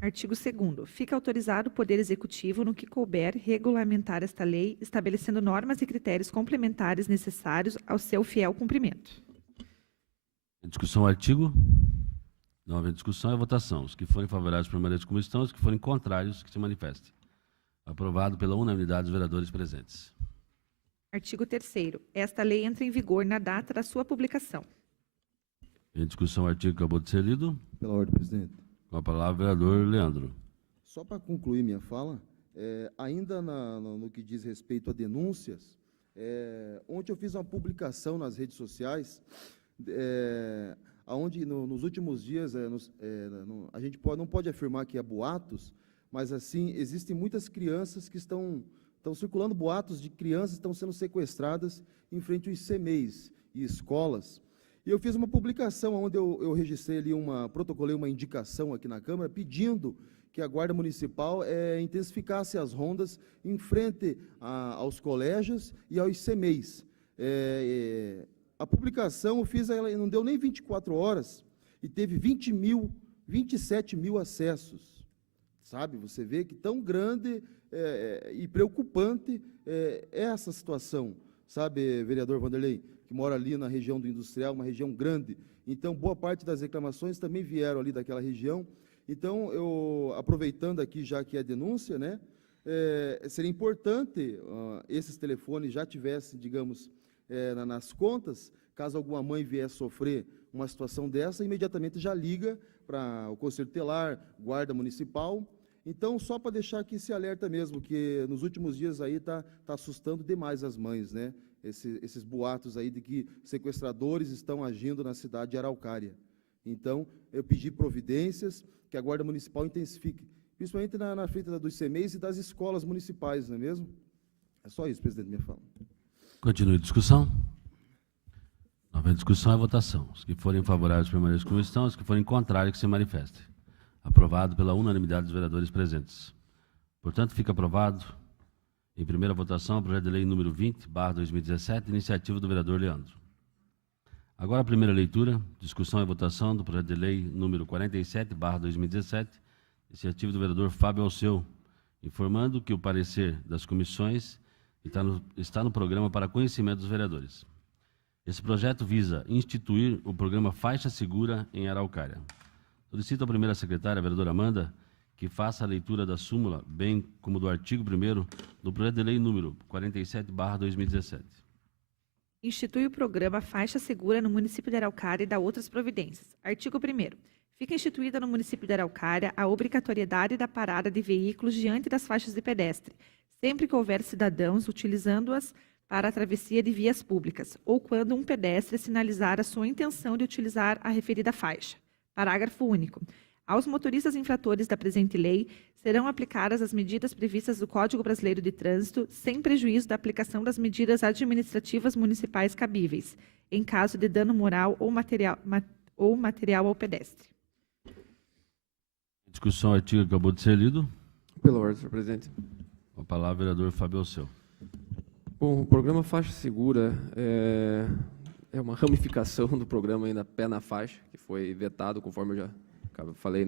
Artigo 2º. Fica autorizado o Poder Executivo, no que couber, regulamentar esta lei, estabelecendo normas e critérios complementares necessários ao seu fiel cumprimento. Em discussão, artigo. Não havendo discussão, é votação. Os que forem favoráveis permaneçam como estão, os que forem contrários que se manifestem. Aprovado pela unanimidade dos vereadores presentes. Artigo 3º. Esta lei entra em vigor na data da sua publicação. Em discussão, o artigo acabou de ser lido. Pela ordem, presidente. Com a palavra, o vereador Leandro. Só para concluir minha fala, ainda no que diz respeito a denúncias, ontem eu fiz uma publicação nas redes sociais, onde nos últimos dias, a gente não pode afirmar que é boatos, mas assim, existem muitas crianças que estão circulando boatos de crianças que estão sendo sequestradas em frente aos ICMEIs e escolas. E eu fiz uma publicação onde eu registrei ali protocolei uma indicação aqui na Câmara, pedindo que a Guarda Municipal intensificasse as rondas em frente aos colégios e aos ICMEIs. A publicação eu fiz, ela não deu nem 24 horas, e teve 27 mil acessos. Sabe, você vê que tão grande e preocupante é essa situação, sabe, vereador Vanderlei, que mora ali na região do Industrial, uma região grande. Então, boa parte das reclamações também vieram ali daquela região. Então, aproveitando aqui, já que é denúncia, né, seria importante esses telefones já tivessem, digamos, nas contas, caso alguma mãe vier sofrer uma situação dessa, imediatamente já liga para o Conselho Tutelar, Guarda Municipal. Então, só para deixar aqui esse alerta mesmo, que nos últimos dias aí está assustando demais as mães, né? Esses boatos aí de que sequestradores estão agindo na cidade de Araucária. Então, eu pedi providências, que a Guarda Municipal intensifique, principalmente na frente dos ICMEIs e das escolas municipais, não é mesmo? É só isso, presidente, minha fala. Continue a discussão. Não havendo discussão, é votação. Os que forem favoráveis permaneçam como estão, os que forem contrários que se manifestem. Aprovado pela unanimidade dos vereadores presentes. Portanto, fica aprovado, em primeira votação, o projeto de lei número 20/2017, iniciativa do vereador Leandro. Agora, a primeira leitura, discussão e votação do projeto de lei número 47/2017, iniciativa do vereador Fábio Alceu, informando que o parecer das comissões está no programa para conhecimento dos vereadores. Esse projeto visa instituir o programa Faixa Segura em Araucária. Solicito à primeira secretária, a vereadora Amanda, que faça a leitura da súmula, bem como do artigo 1º do projeto de lei número 47/2017. Institui o programa Faixa Segura no município de Araucária e dá outras providências. Artigo 1º. Fica instituída no município de Araucária a obrigatoriedade da parada de veículos diante das faixas de pedestre, sempre que houver cidadãos utilizando-as para a travessia de vias públicas, ou quando um pedestre sinalizar a sua intenção de utilizar a referida faixa. Parágrafo único. Aos motoristas infratores da presente lei serão aplicadas as medidas previstas do Código Brasileiro de Trânsito, sem prejuízo da aplicação das medidas administrativas municipais cabíveis, em caso de dano moral ou material ao pedestre. Discussão, o artigo acabou de ser lido. Pela ordem, senhor presidente. Com a palavra, o vereador Fábio Alceu. Bom, o programa Faixa Segura é uma ramificação do programa ainda Pé na Faixa, que foi vetado, conforme eu já falei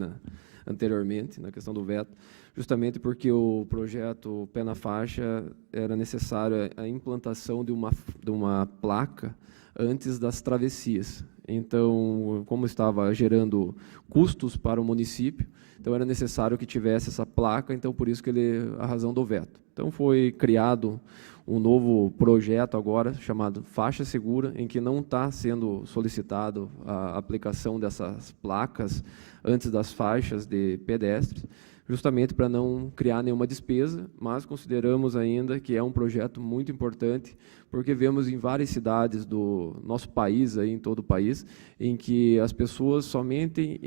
anteriormente, na questão do veto, justamente porque o projeto Pé na Faixa era necessário a implantação de uma placa antes das travessias. Então, como estava gerando custos para o município, então era necessário que tivesse essa placa, então por isso que a razão do veto. Então foi criado um novo projeto agora, chamado Faixa Segura, em que não está sendo solicitado a aplicação dessas placas antes das faixas de pedestres, justamente para não criar nenhuma despesa, mas consideramos ainda que é um projeto muito importante, porque vemos em várias cidades do nosso país, aí, em todo o país, em que as pessoas somente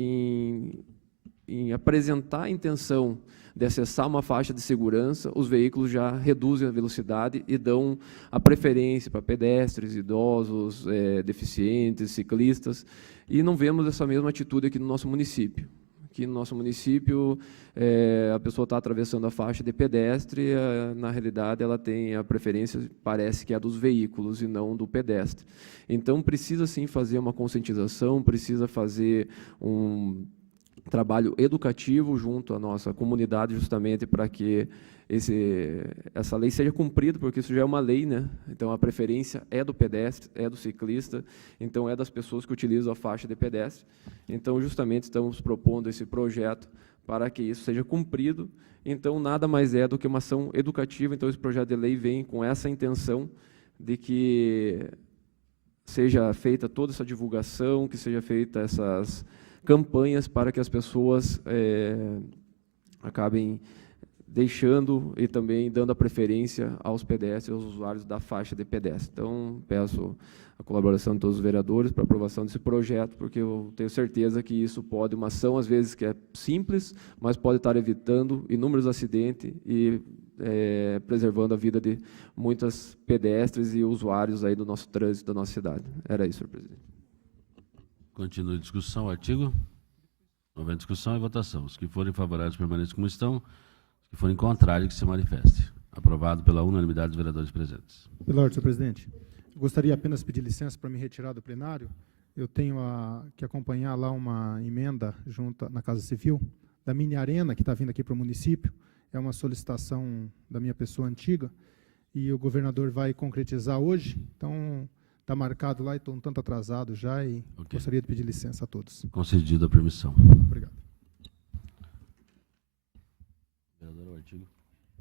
em apresentar a intenção de acessar uma faixa de segurança, os veículos já reduzem a velocidade e dão a preferência para pedestres, idosos, deficientes, ciclistas, e não vemos essa mesma atitude aqui no nosso município. Aqui no nosso município, a pessoa está atravessando a faixa de pedestre, na realidade ela tem a preferência, parece que é a dos veículos e não do pedestre. Então, precisa sim fazer uma conscientização, precisa fazer um trabalho educativo junto à nossa comunidade, justamente para que essa lei seja cumprida, porque isso já é uma lei, né? Então, a preferência é do pedestre, é do ciclista, então é das pessoas que utilizam a faixa de pedestre. Então, justamente, estamos propondo esse projeto para que isso seja cumprido. Então, nada mais é do que uma ação educativa. Então, esse projeto de lei vem com essa intenção de que seja feita toda essa divulgação, que seja feita essas campanhas para que as pessoas acabem deixando e também dando a preferência aos pedestres, aos usuários da faixa de pedestre. Então, peço a colaboração de todos os vereadores para a aprovação desse projeto, porque eu tenho certeza que isso pode, uma ação, às vezes, que é simples, mas pode estar evitando inúmeros acidentes e preservando a vida de muitas pedestres e usuários aí do nosso trânsito, da nossa cidade. Era isso, senhor presidente. Continue a discussão, artigo. Não houver discussão e votação. Os que forem favoráveis permaneçam como estão. Os que forem contrários, que se manifeste. Aprovado pela unanimidade dos vereadores presentes. Pela ordem, senhor presidente. Eu gostaria apenas de pedir licença para me retirar do plenário. Eu tenho que acompanhar lá uma emenda junto na Casa Civil, da mini arena, que está vindo aqui para o município. É uma solicitação da minha pessoa antiga, e o governador vai concretizar hoje. Então, está marcado lá e estou um tanto atrasado já, e gostaria de pedir licença a todos. Concedida a permissão. Obrigado. Vereador, o artigo.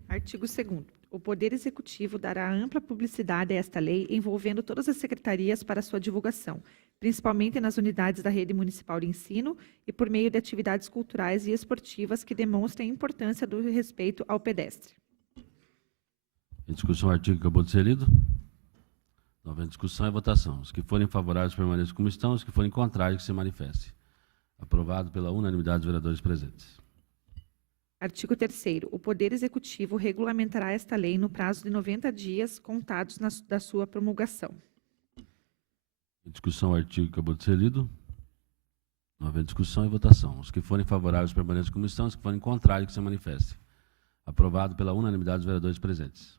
Artigo 2º. O Poder Executivo dará ampla publicidade a esta lei, envolvendo todas as secretarias para sua divulgação, principalmente nas unidades da rede municipal de ensino e por meio de atividades culturais e esportivas que demonstrem a importância do respeito ao pedestre. Em discussão, o artigo acabou de ser lido. Não havendo discussão e votação. Os que forem favoráveis permaneçam como estão, os que forem contrários, que se manifestem. Aprovado pela unanimidade dos vereadores presentes. Artigo 3º. O Poder Executivo regulamentará esta lei no prazo de 90 dias, contados da sua promulgação. Em discussão, o artigo acabou de ser lido. Não havendo discussão e votação. Os que forem favoráveis permaneçam como estão, os que forem contrários, que se manifestem. Aprovado pela unanimidade dos vereadores presentes.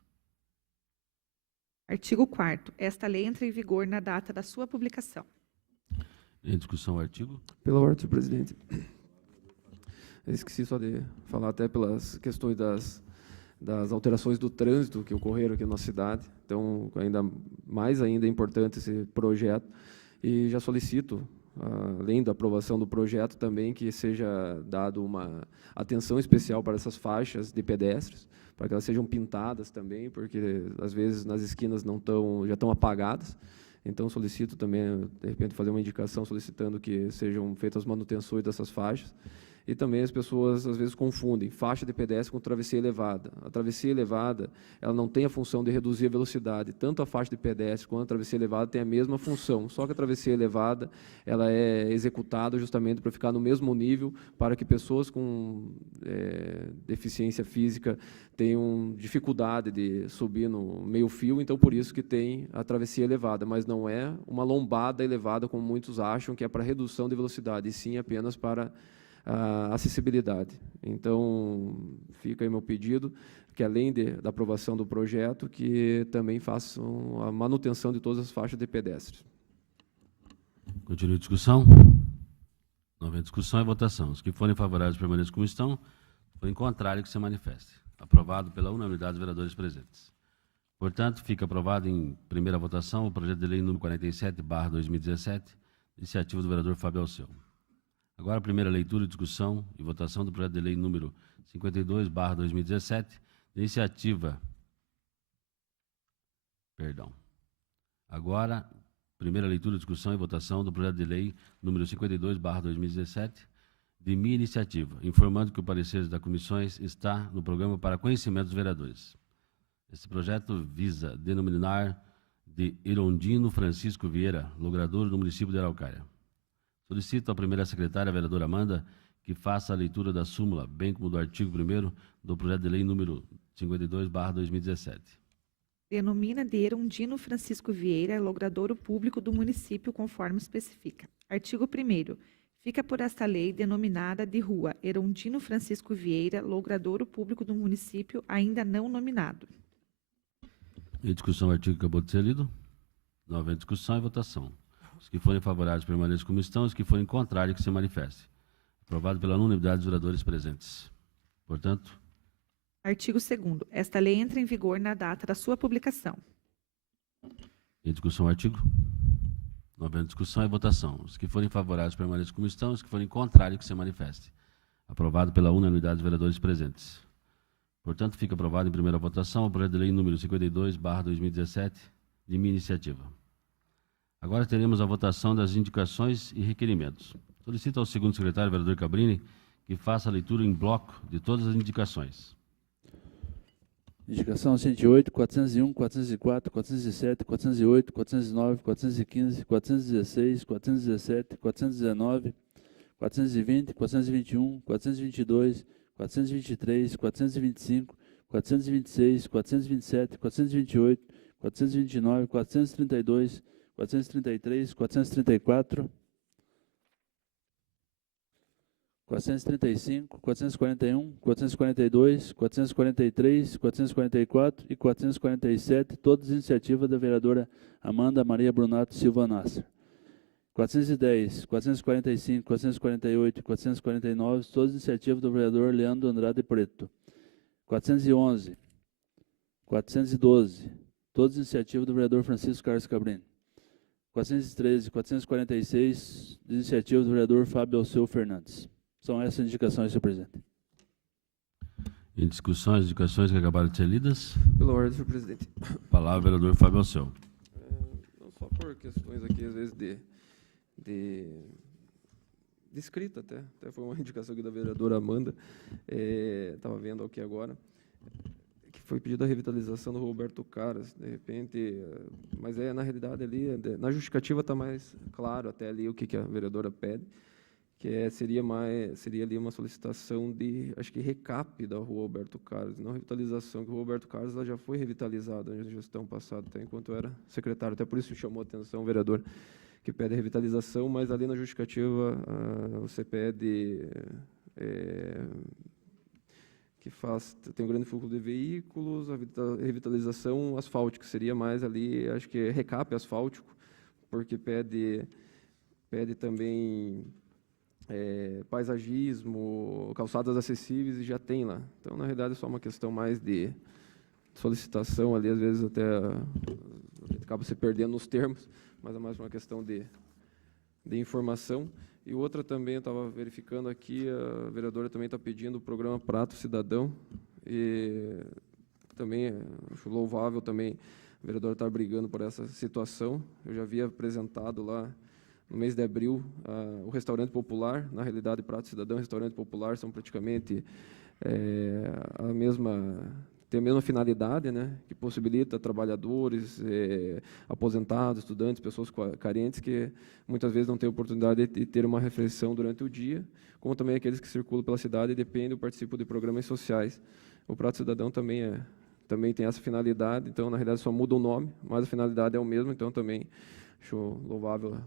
Artigo 4º. Esta lei entra em vigor na data da sua publicação. Em discussão, o artigo. Pela ordem, senhor presidente. Eu esqueci só de falar até pelas questões das alterações do trânsito que ocorreram aqui na nossa cidade. Então, ainda é importante esse projeto. E já solicito, além da aprovação do projeto, também que seja dado uma atenção especial para essas faixas de pedestres, para que elas sejam pintadas também, porque às vezes nas esquinas já estão apagadas. Então, solicito também, de repente, fazer uma indicação solicitando que sejam feitas manutenções dessas faixas. E também as pessoas, às vezes, confundem faixa de pedestre com travessia elevada. A travessia elevada, ela não tem a função de reduzir a velocidade. Tanto a faixa de pedestre quanto a travessia elevada têm a mesma função, só que a travessia elevada ela é executada justamente para ficar no mesmo nível, para que pessoas com deficiência física tenham dificuldade de subir no meio-fio, então por isso que tem a travessia elevada, mas não é uma lombada elevada, como muitos acham, que é para redução de velocidade, e sim apenas para a acessibilidade. Então, fica aí meu pedido, que além da aprovação do projeto, que também façam a manutenção de todas as faixas de pedestres. Continua a discussão? Não havendo discussão, é votação. Os que forem favoráveis permaneçam como estão. Se forem contrários, que se manifeste. Aprovado pela unanimidade dos vereadores presentes. Portanto, fica aprovado em primeira votação o projeto de lei número 47/2017, iniciativa do vereador Fábio Alceu. Agora, a primeira leitura, discussão e votação do projeto de lei número 52/2017, iniciativa. Perdão. Agora, primeira leitura, discussão e votação do projeto de lei número 52/2017, de minha iniciativa, informando que o parecer das comissões está no programa para conhecimento dos vereadores. Este projeto visa denominar de Irondino Francisco Vieira, logradouro do município de Araucária. Solicito à primeira secretária, a vereadora Amanda, que faça a leitura da súmula, bem como do artigo 1º do projeto de lei número 52/2017. Denomina de Irondino Francisco Vieira, logradouro público do município, conforme especifica. Artigo 1º. Fica por esta lei denominada de Rua Irondino Francisco Vieira, logradouro público do município, ainda não nominado. Em discussão, o artigo acabou de ser lido. Não havendo discussão e votação. Os que forem favoráveis permaneçam como estão, os que forem contrários, que se manifestem. Aprovado pela unanimidade dos vereadores presentes. Portanto, Artigo 2º. Esta lei entra em vigor na data da sua publicação. em discussão, o artigo. Não havendo discussão e votação. Os que forem favoráveis permaneçam como estão, os que forem contrários, que se manifestem. Aprovado pela unanimidade dos vereadores presentes. Portanto, fica aprovado em primeira votação o projeto de lei número 52/2017, de minha iniciativa. Agora teremos a votação das indicações e requerimentos. Solicito ao segundo secretário, vereador Cabrini, que faça a leitura em bloco de todas as indicações. Indicação 108, 401, 404, 407, 408, 409, 415, 416, 417, 419, 420, 421, 422, 423, 425, 426, 427, 428, 429, 432, 433, 434, 435, 441, 442, 443, 444 e 447, todas iniciativa da vereadora Amanda Maria Brunato Silva Nasser. 410, 445, 448 e 449, todas iniciativa do vereador Leandro Andrade Preto. 411, 412, todas iniciativa do vereador Francisco Carlos Cabrini. 413, 446, iniciativa do vereador Fábio Alceu Fernandes. São essas indicações, senhor presidente. Em discussão, as indicações que acabaram de ser lidas. Pela ordem, senhor presidente. Palavra, vereador Fábio Alceu. Não só por questões aqui, às vezes, de escrita até foi uma indicação aqui da vereadora Amanda, estava vendo aqui agora, que foi pedido a revitalização do Roberto Caras, de repente, mas na realidade ali, na justificativa está mais claro até ali o que a vereadora pede, que seria ali uma solicitação de, acho que recap da rua Roberto Carlos, não revitalização, que o Roberto Carlos ela já foi revitalizado na gestão passada, até enquanto era secretário, até por isso chamou a atenção o vereador, que pede a revitalização, mas ali na justificativa você pede que tem um grande fluxo de veículos, a revitalização asfáltica, seria mais ali, acho que é recap asfáltico, porque pede também paisagismo, calçadas acessíveis, e já tem lá. Então, na realidade, é só uma questão mais de solicitação ali, às vezes até acaba se perdendo nos termos, mas é mais uma questão de informação. E outra também, eu estava verificando aqui, a vereadora também está pedindo o programa Prato Cidadão, e também acho louvável também a vereadora estar brigando por essa situação. Eu já havia apresentado lá, no mês de abril, o restaurante popular, na realidade, Prato Cidadão e restaurante popular são praticamente tem a mesma finalidade, né, que possibilita trabalhadores, aposentados, estudantes, pessoas carentes, que muitas vezes não têm oportunidade de ter uma refeição durante o dia, como também aqueles que circulam pela cidade e dependem ou participam de programas sociais. O Prato Cidadão também tem essa finalidade, então, na realidade, só muda o nome, mas a finalidade é o mesmo, então, também acho louvável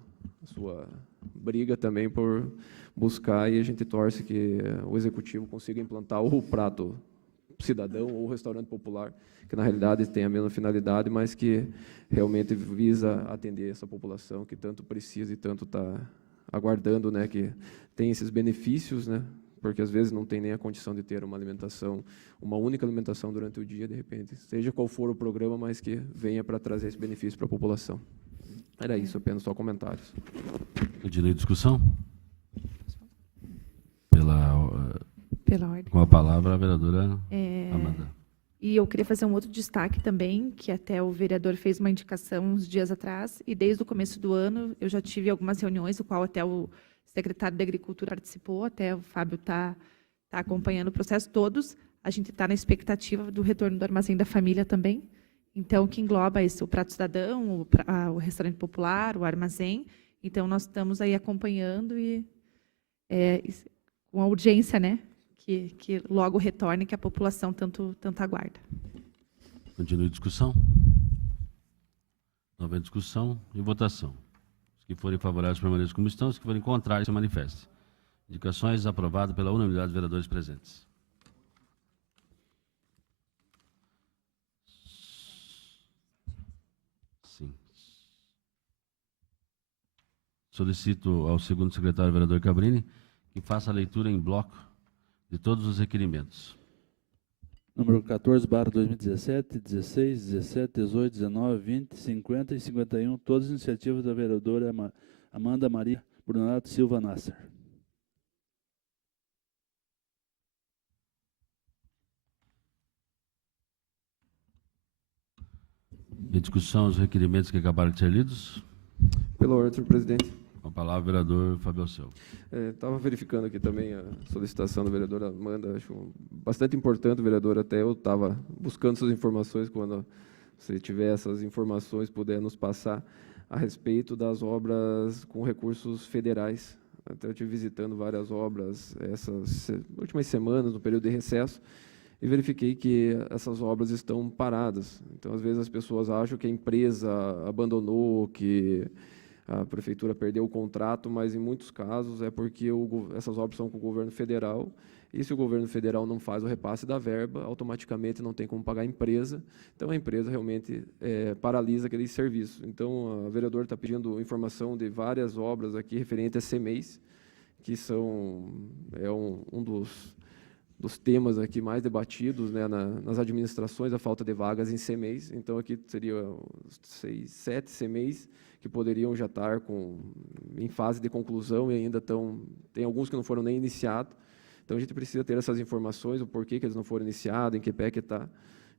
a sua briga também por buscar, e a gente torce que o Executivo consiga implantar o Prato cidadão ou restaurante popular, que na realidade tem a mesma finalidade, mas que realmente visa atender essa população que tanto precisa e tanto está aguardando, né, que tem esses benefícios, né, porque às vezes não tem nem a condição de ter uma alimentação, uma única alimentação durante o dia, de repente, seja qual for o programa, mas que venha para trazer esse benefício para a população. Era isso, apenas só comentários. Continue a discussão. Pela ordem. Com a palavra, a vereadora Amanda. E eu queria fazer um outro destaque também, que até o vereador fez uma indicação uns dias atrás, e desde o começo do ano eu já tive algumas reuniões, o qual até o secretário da Agricultura participou, até o Fábio está acompanhando o processo, todos. A gente está na expectativa do retorno do Armazém da Família também, então, que engloba o Prato Cidadão, o Restaurante Popular, o Armazém. Então, nós estamos aí acompanhando e com a urgência, né, que logo retorne, que a população tanto aguarda. Continue a discussão. Não havendo discussão e votação. Os que forem favoráveis permaneçam como estão, os que forem contrários se manifestem. Indicações aprovadas pela unanimidade dos vereadores presentes. Sim. Solicito ao segundo secretário, vereador Cabrini, que faça a leitura em bloco de todos os requerimentos. Número 14/2017, 16, 17, 18, 19, 20, 50 e 51, todas as iniciativas da vereadora Amanda Maria Brunato Silva Nasser. Em discussão, os requerimentos que acabaram de ser lidos. Pela ordem, senhor presidente. Com a palavra, o vereador Fábio Alceu. Estava verificando aqui também a solicitação da vereadora Amanda, acho bastante importante, vereador, até eu estava buscando essas informações, quando você tiver essas informações, puder nos passar a respeito das obras com recursos federais. Até eu estive visitando várias obras essas últimas semanas, no período de recesso, e verifiquei que essas obras estão paradas. Então, às vezes, as pessoas acham que a empresa abandonou, que a prefeitura perdeu o contrato, mas, em muitos casos, é porque essas obras são com o governo federal, e se o governo federal não faz o repasse da verba, automaticamente não tem como pagar a empresa, então a empresa realmente paralisa aquele serviço. Então, a vereadora está pedindo informação de várias obras aqui referentes a CMEIs, que são um dos temas aqui mais debatidos, né, nas administrações, a falta de vagas em CMEIs. Então, aqui seria 6, 7 CMEIs que poderiam já estar em fase de conclusão e ainda tem alguns que não foram nem iniciados. Então, a gente precisa ter essas informações, o porquê que eles não foram iniciados, em que pé que está.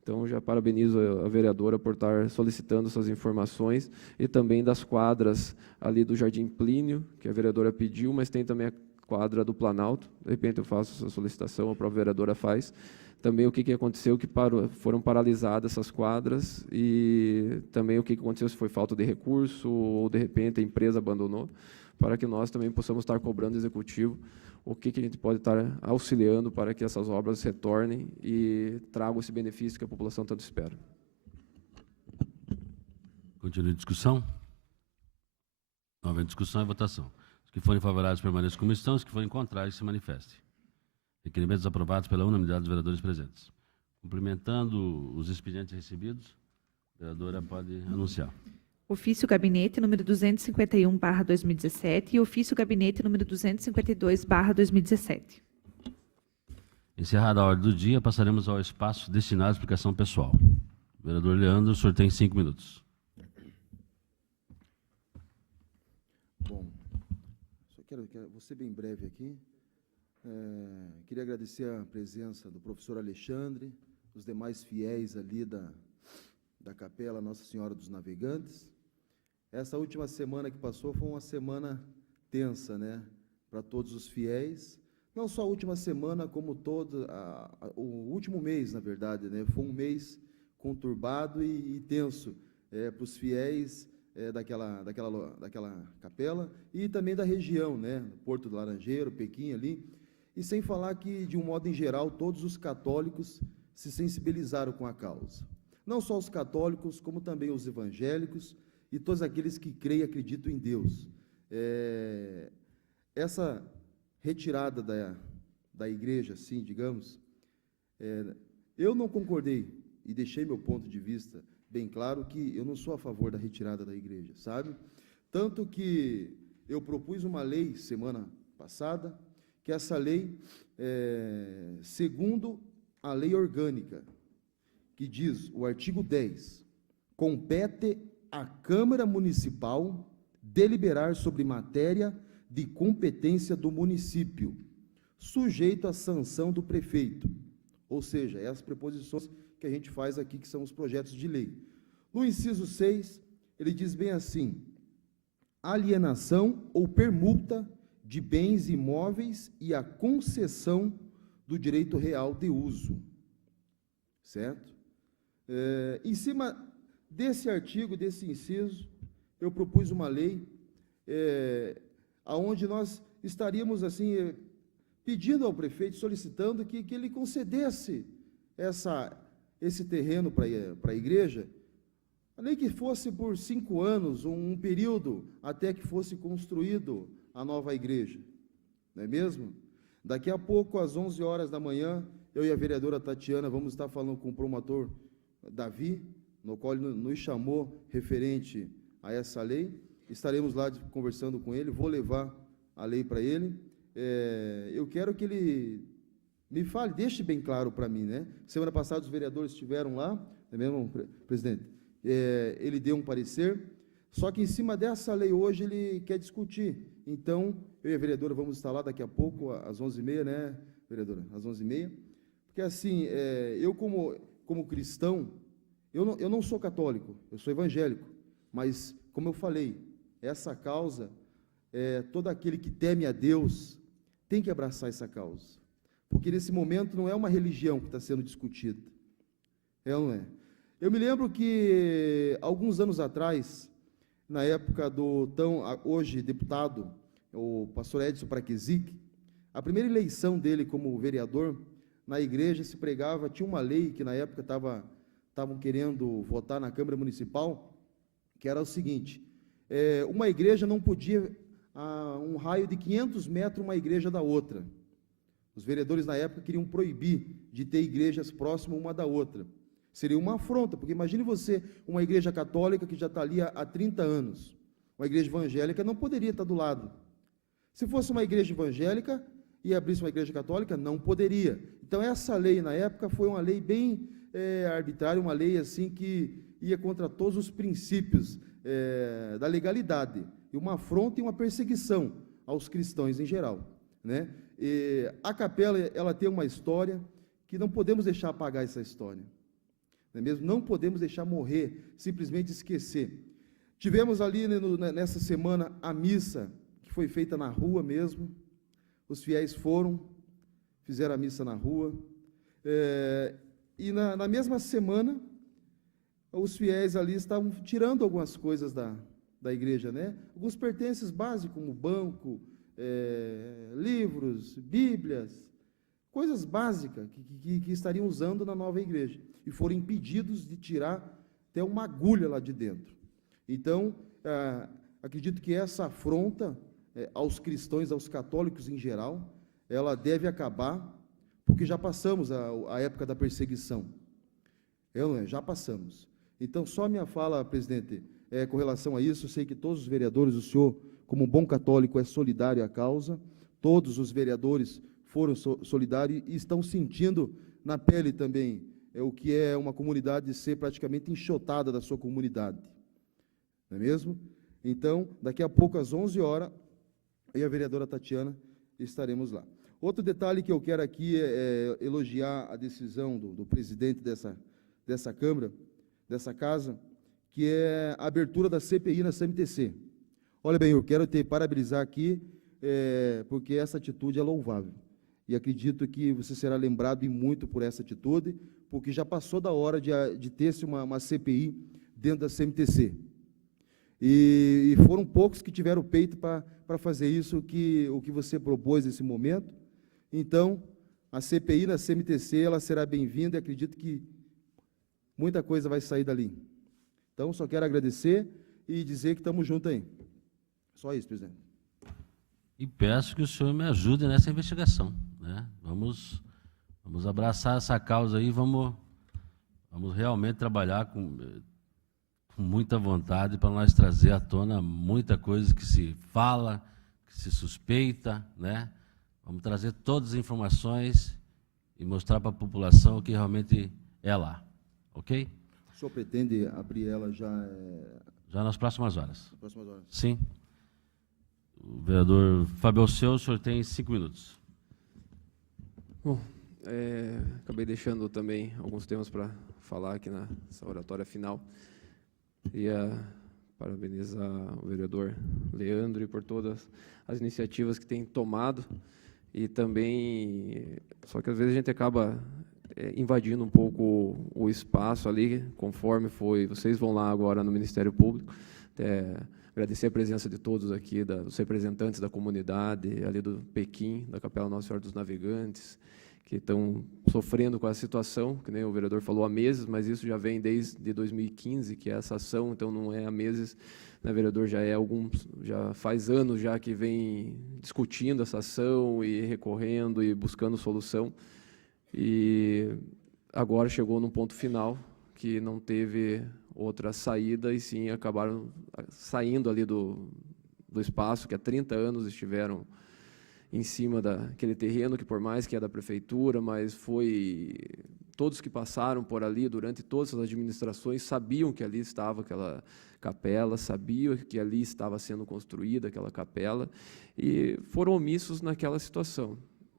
Então, já parabenizo a vereadora por estar solicitando essas informações e também das quadras ali do Jardim Plínio, que a vereadora pediu, mas tem também a quadra do Planalto. De repente eu faço essa solicitação, a própria vereadora faz. Também o que aconteceu, que foram paralisadas essas quadras, e também o que aconteceu, se foi falta de recurso ou, de repente, a empresa abandonou, para que nós também possamos estar cobrando do executivo o que a gente pode estar auxiliando para que essas obras retornem e tragam esse benefício que a população tanto espera. Continue a discussão. Não havendo discussão e votação. Os que forem favoráveis permaneçam como estão, os que forem contrários se manifestem. Requerimentos aprovados pela unanimidade dos vereadores presentes. Cumprimentando os expedientes recebidos, a vereadora pode anunciar. Ofício Gabinete número 251/2017 e ofício Gabinete número 252/2017. Encerrada a ordem do dia, passaremos ao espaço destinado à explicação pessoal. Vereador Leandro, o senhor tem 5 minutos. Bom, vou ser bem breve aqui. Queria agradecer a presença do professor Alexandre, dos demais fiéis ali da Capela Nossa Senhora dos Navegantes. Essa última semana que passou foi uma semana tensa, né, para todos os fiéis. Não só a última semana, como o último mês, na verdade, né, foi um mês conturbado e tenso para os fiéis daquela capela e também da região, né, Porto do Laranjeiro, Pequim ali. E sem falar que, de um modo em geral, todos os católicos se sensibilizaram com a causa. Não só os católicos, como também os evangélicos e todos aqueles que creem e acreditam em Deus. Essa retirada da igreja, assim, digamos, Eu não concordei e deixei meu ponto de vista bem claro que eu não sou a favor da retirada da igreja, sabe? Tanto que eu propus uma lei semana passada, que essa lei, segundo a lei orgânica, que diz, o artigo 10, compete à Câmara Municipal deliberar sobre matéria de competência do município, sujeito à sanção do prefeito. Ou seja, é as preposições que a gente faz aqui, que são os projetos de lei. No inciso 6, ele diz bem assim: alienação ou permuta de bens imóveis e a concessão do direito real de uso. Certo? Em cima desse artigo, desse inciso, eu propus uma lei aonde nós estaríamos assim pedindo ao prefeito, solicitando que ele concedesse esse terreno para a igreja, nem que fosse por 5 anos, um período até que fosse construído a nova igreja, não é mesmo? Daqui a pouco, às 11 horas da manhã, eu e a vereadora Tatiana vamos estar falando com o promotor Davi, no qual ele nos chamou referente a essa lei. Estaremos lá conversando com ele, vou levar a lei para ele. Eu quero que ele me fale, deixe bem claro para mim, né? Semana passada os vereadores estiveram lá, não é mesmo, presidente? Ele deu um parecer, só que em cima dessa lei hoje ele quer discutir. Então, eu e a vereadora vamos estar lá daqui a pouco, às 11h30, né, vereadora? Às 11h30. Porque assim, eu como cristão, eu não sou católico, eu sou evangélico, mas, como eu falei, essa causa, todo aquele que teme a Deus tem que abraçar essa causa, porque nesse momento não é uma religião que está sendo discutida, ou não é? Eu me lembro que, alguns anos atrás, na época do hoje deputado, o pastor Edson Praquesic, a primeira eleição dele como vereador, na igreja se pregava, tinha uma lei que na época estavam querendo votar na Câmara Municipal, que era o seguinte: uma igreja não podia, a um raio de 500 metros, uma igreja da outra. Os vereadores na época queriam proibir de ter igrejas próximas uma da outra. Seria uma afronta, porque imagine você, uma igreja católica que já está ali há 30 anos, uma igreja evangélica não poderia estar do lado. Se fosse uma igreja evangélica e abrisse uma igreja católica, não poderia. Então, essa lei, na época, foi uma lei bem arbitrária, uma lei assim que ia contra todos os princípios da legalidade, e uma afronta e uma perseguição aos cristãos em geral, né? A capela, ela tem uma história que não podemos deixar apagar essa história, não é mesmo? Não podemos deixar morrer, simplesmente esquecer. Tivemos ali nessa semana a missa, que foi feita na rua mesmo, os fiéis fizeram a missa na rua, e na mesma semana, os fiéis ali estavam tirando algumas coisas da igreja, né? Alguns pertences básicos, como banco, livros, bíblias, coisas básicas que estariam usando na nova igreja, e foram impedidos de tirar até uma agulha lá de dentro. Então, acredito que essa afronta aos cristãos, aos católicos em geral, ela deve acabar, porque já passamos a época da perseguição. Já passamos. Então, só minha fala, presidente, com relação a isso, eu sei que todos os vereadores, o senhor, como bom católico, é solidário à causa, todos os vereadores foram solidários e estão sentindo na pele também o que é uma comunidade ser praticamente enxotada da sua comunidade, não é mesmo? Então, daqui a pouco, às 11 horas, eu e a vereadora Tatiana estaremos lá. Outro detalhe que eu quero aqui é elogiar a decisão do presidente dessa Câmara, dessa casa, que é a abertura da CPI na CMTC. Olha bem, eu quero parabenizar aqui, porque essa atitude é louvável. E acredito que você será lembrado e muito por essa atitude, porque já passou da hora de ter-se uma CPI dentro da CMTC. E foram poucos que tiveram o peito para fazer isso, o que você propôs nesse momento. Então, a CPI na CMTC, ela será bem-vinda, e acredito que muita coisa vai sair dali. Então, só quero agradecer e dizer que estamos juntos aí. Só isso, presidente. E peço que o senhor me ajude nessa investigação, né? Vamos Vamos abraçar essa causa aí, vamos realmente trabalhar com muita vontade para nós trazer à tona muita coisa que se fala, que se suspeita, né? Vamos trazer todas as informações e mostrar para a população o que realmente é lá, ok? O senhor pretende abrir ela já Já nas próximas horas. nas próximas horas? Sim. O vereador Fábio Alceu, o senhor tem 5 minutos. Bom, acabei deixando também alguns temas para falar aqui nessa oratória final. Queria parabenizar o vereador Leandro e por todas as iniciativas que tem tomado. E também, só que às vezes a gente acaba invadindo um pouco o espaço ali, conforme vocês vão lá agora no Ministério Público. Agradecer a presença de todos aqui, dos representantes da comunidade, ali do Pequim, da Capela Nossa Senhora dos Navegantes, que estão sofrendo com a situação, que nem o vereador falou, há meses, mas isso já vem desde 2015, que é essa ação, então não é há meses, né, vereador, já faz anos já que vem discutindo essa ação e recorrendo e buscando solução, e agora chegou num ponto final, que não teve outra saída, e sim acabaram saindo ali do espaço que há 30 anos estiveram em cima daquele terreno, que por mais que é da prefeitura, mas todos que passaram por ali durante todas as administrações sabiam que ali estava aquela capela, sabiam que ali estava sendo construída aquela capela, e foram omissos naquela situação.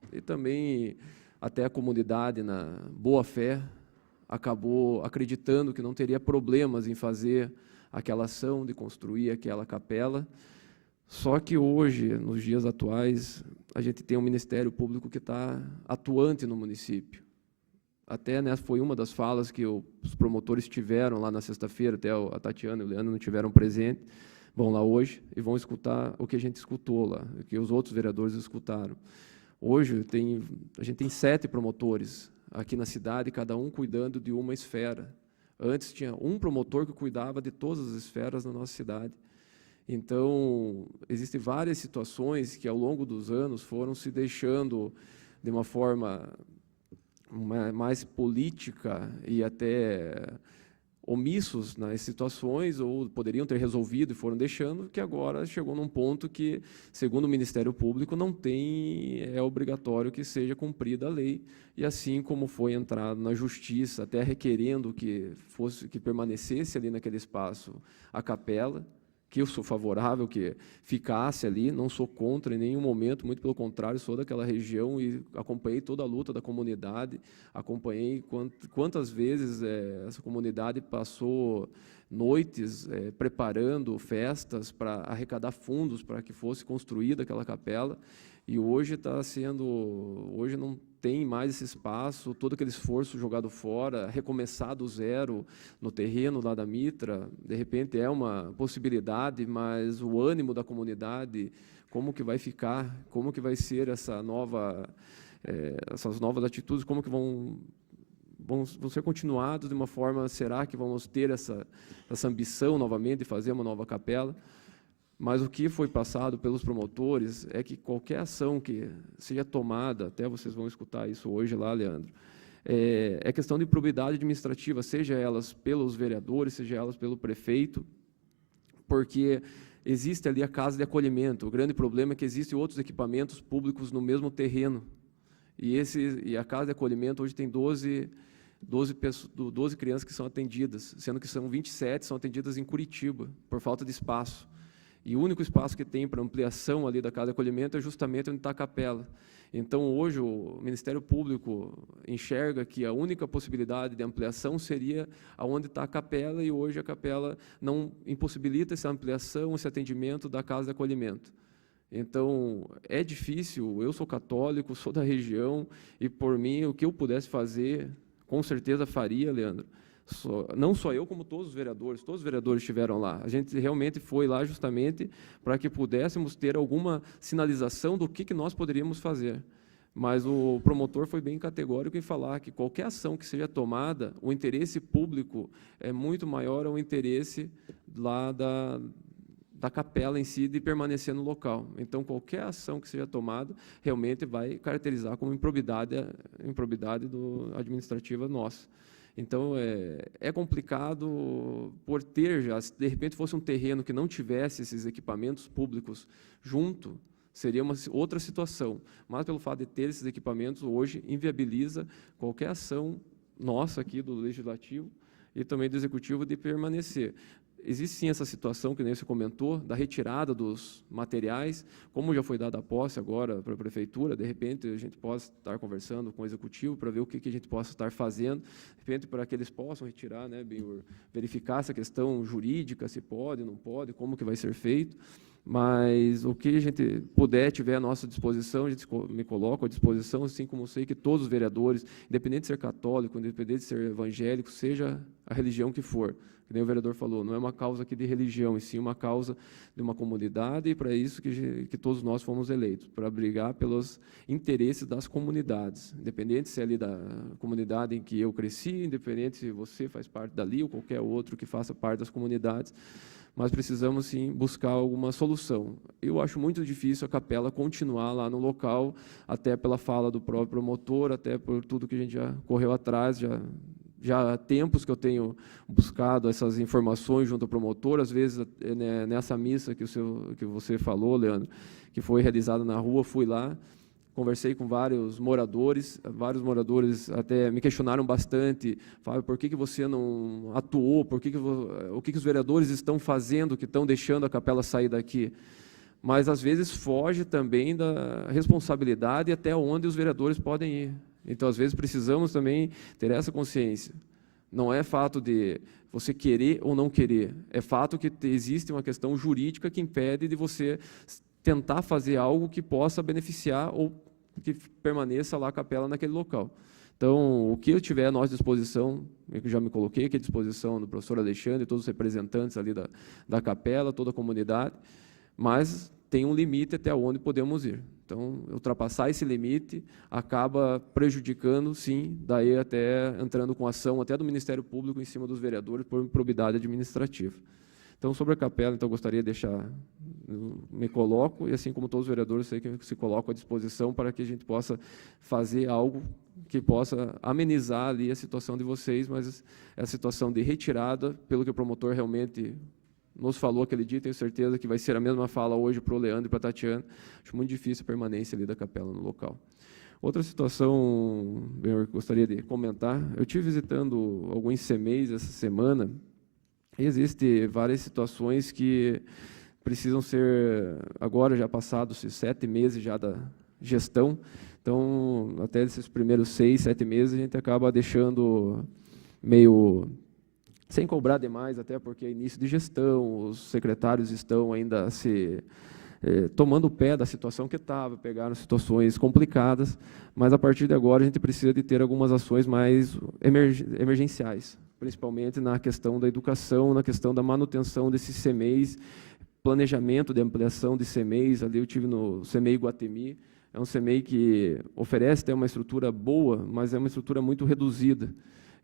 E também até a comunidade, na boa fé, acabou acreditando que não teria problemas em fazer aquela ação de construir aquela capela. Só que hoje, nos dias atuais, a gente tem um Ministério Público que está atuante no município. Até, né, foi uma das falas que os promotores tiveram lá na sexta-feira, até a Tatiana e o Leandro não tiveram presente, vão lá hoje e vão escutar o que a gente escutou lá, o que os outros vereadores escutaram. Hoje, a gente tem 7 promotores aqui na cidade, cada um cuidando de uma esfera. Antes tinha um promotor que cuidava de todas as esferas na nossa cidade. Então, existem várias situações que, ao longo dos anos, foram se deixando de uma forma mais política e até omissos nas situações, ou poderiam ter resolvido e foram deixando, que agora chegou num ponto que, segundo o Ministério Público, é obrigatório que seja cumprida a lei, e assim como foi entrado na Justiça, até requerendo que permanecesse ali naquele espaço a capela, que eu sou favorável que ficasse ali, não sou contra em nenhum momento, muito pelo contrário, sou daquela região e acompanhei toda a luta da comunidade, acompanhei quantas vezes essa comunidade passou noites preparando festas para arrecadar fundos para que fosse construída aquela capela, e hoje hoje não tem mais esse espaço, todo aquele esforço jogado fora, recomeçar do zero no terreno lá da Mitra, de repente é uma possibilidade, mas o ânimo da comunidade, como que vai ficar, como que vai ser essas novas atitudes, como que vão ser continuados de uma forma, será que vamos ter essa ambição novamente de fazer uma nova capela? Mas o que foi passado pelos promotores é que qualquer ação que seja tomada, até vocês vão escutar isso hoje lá, Leandro, é questão de probidade administrativa, seja elas pelos vereadores, seja elas pelo prefeito, porque existe ali a casa de acolhimento. O grande problema é que existem outros equipamentos públicos no mesmo terreno, e a casa de acolhimento hoje tem 12 crianças que são atendidas, sendo que 27 são atendidas em Curitiba, por falta de espaço. E o único espaço que tem para ampliação ali da casa de acolhimento é justamente onde está a capela. Então, hoje, o Ministério Público enxerga que a única possibilidade de ampliação seria aonde está a capela, e hoje a capela não impossibilita essa ampliação, esse atendimento da casa de acolhimento. Então, é difícil, eu sou católico, sou da região, e por mim, o que eu pudesse fazer, com certeza faria, Leandro. Não só eu, como todos os vereadores estiveram lá. A gente realmente foi lá justamente para que pudéssemos ter alguma sinalização do que nós poderíamos fazer. Mas o promotor foi bem categórico em falar que qualquer ação que seja tomada, o interesse público é muito maior ao interesse lá da da capela em si de permanecer no local. Então, qualquer ação que seja tomada realmente vai caracterizar como improbidade administrativa nossa. Então, é complicado por ter já, se de repente fosse um terreno que não tivesse esses equipamentos públicos junto, seria uma outra situação. Mas, pelo fato de ter esses equipamentos, hoje inviabiliza qualquer ação nossa aqui do Legislativo e também do Executivo de permanecer. Existe sim essa situação, que nem você comentou, da retirada dos materiais, como já foi dada a posse agora para a Prefeitura, de repente a gente possa estar conversando com o Executivo para ver o que a gente possa estar fazendo, de repente para que eles possam retirar, né, verificar essa questão jurídica, se pode, não pode, como que vai ser feito, mas o que a gente puder, tiver à nossa disposição, a gente me coloca à disposição, assim como sei que todos os vereadores, independente de ser católico, independente de ser evangélico, seja a religião que for, que nem o vereador falou, não é uma causa aqui de religião, e sim uma causa de uma comunidade, e para isso que todos nós fomos eleitos, para brigar pelos interesses das comunidades, independente se é ali da comunidade em que eu cresci, independente se você faz parte dali, ou qualquer outro que faça parte das comunidades, mas precisamos, sim, buscar alguma solução. Eu acho muito difícil a capela continuar lá no local, até pela fala do próprio promotor, até por tudo que a gente já correu atrás, já há tempos que eu tenho buscado essas informações junto ao promotor, às vezes, né, nessa missa que você falou, Leandro, que foi realizada na rua, fui lá, conversei com vários moradores até me questionaram bastante, Fábio, por que você não atuou, o que os vereadores estão fazendo, que estão deixando a capela sair daqui? Mas, às vezes, foge também da responsabilidade até onde os vereadores podem ir. Então, às vezes, precisamos também ter essa consciência. Não é fato de você querer ou não querer, é fato que existe uma questão jurídica que impede de você tentar fazer algo que possa beneficiar ou que permaneça lá a capela naquele local. Então, o que eu tiver à nossa disposição, eu já me coloquei aqui à disposição do professor Alexandre, todos os representantes ali da capela, toda a comunidade, mas tem um limite até onde podemos ir. Então, ultrapassar esse limite acaba prejudicando, sim, daí até entrando com ação até do Ministério Público em cima dos vereadores por improbidade administrativa. Então, sobre a capela, então, eu gostaria de deixar, me coloco, e assim como todos os vereadores, sei que se colocam à disposição para que a gente possa fazer algo que possa amenizar ali a situação de vocês, mas a situação de retirada, pelo que o promotor realmente nos falou aquele dia, tenho certeza que vai ser a mesma fala hoje para o Leandro e para a Tatiana, acho muito difícil a permanência ali da capela no local. Outra situação, eu gostaria de comentar, eu estive visitando alguns CMEs essa semana, e existem várias situações que precisam ser, agora já passados 7 meses já da gestão, então, até esses primeiros 6, 7 meses, a gente acaba deixando meio sem cobrar demais, até porque é início de gestão, os secretários estão ainda tomando o pé da situação que estava, pegaram situações complicadas, mas a partir de agora a gente precisa de ter algumas ações mais emergenciais, principalmente na questão da educação, na questão da manutenção desses CMEs, planejamento de ampliação de CMEs, ali eu tive no CMEI Iguatemi, é um CMEI que oferece até uma estrutura boa, mas é uma estrutura muito reduzida,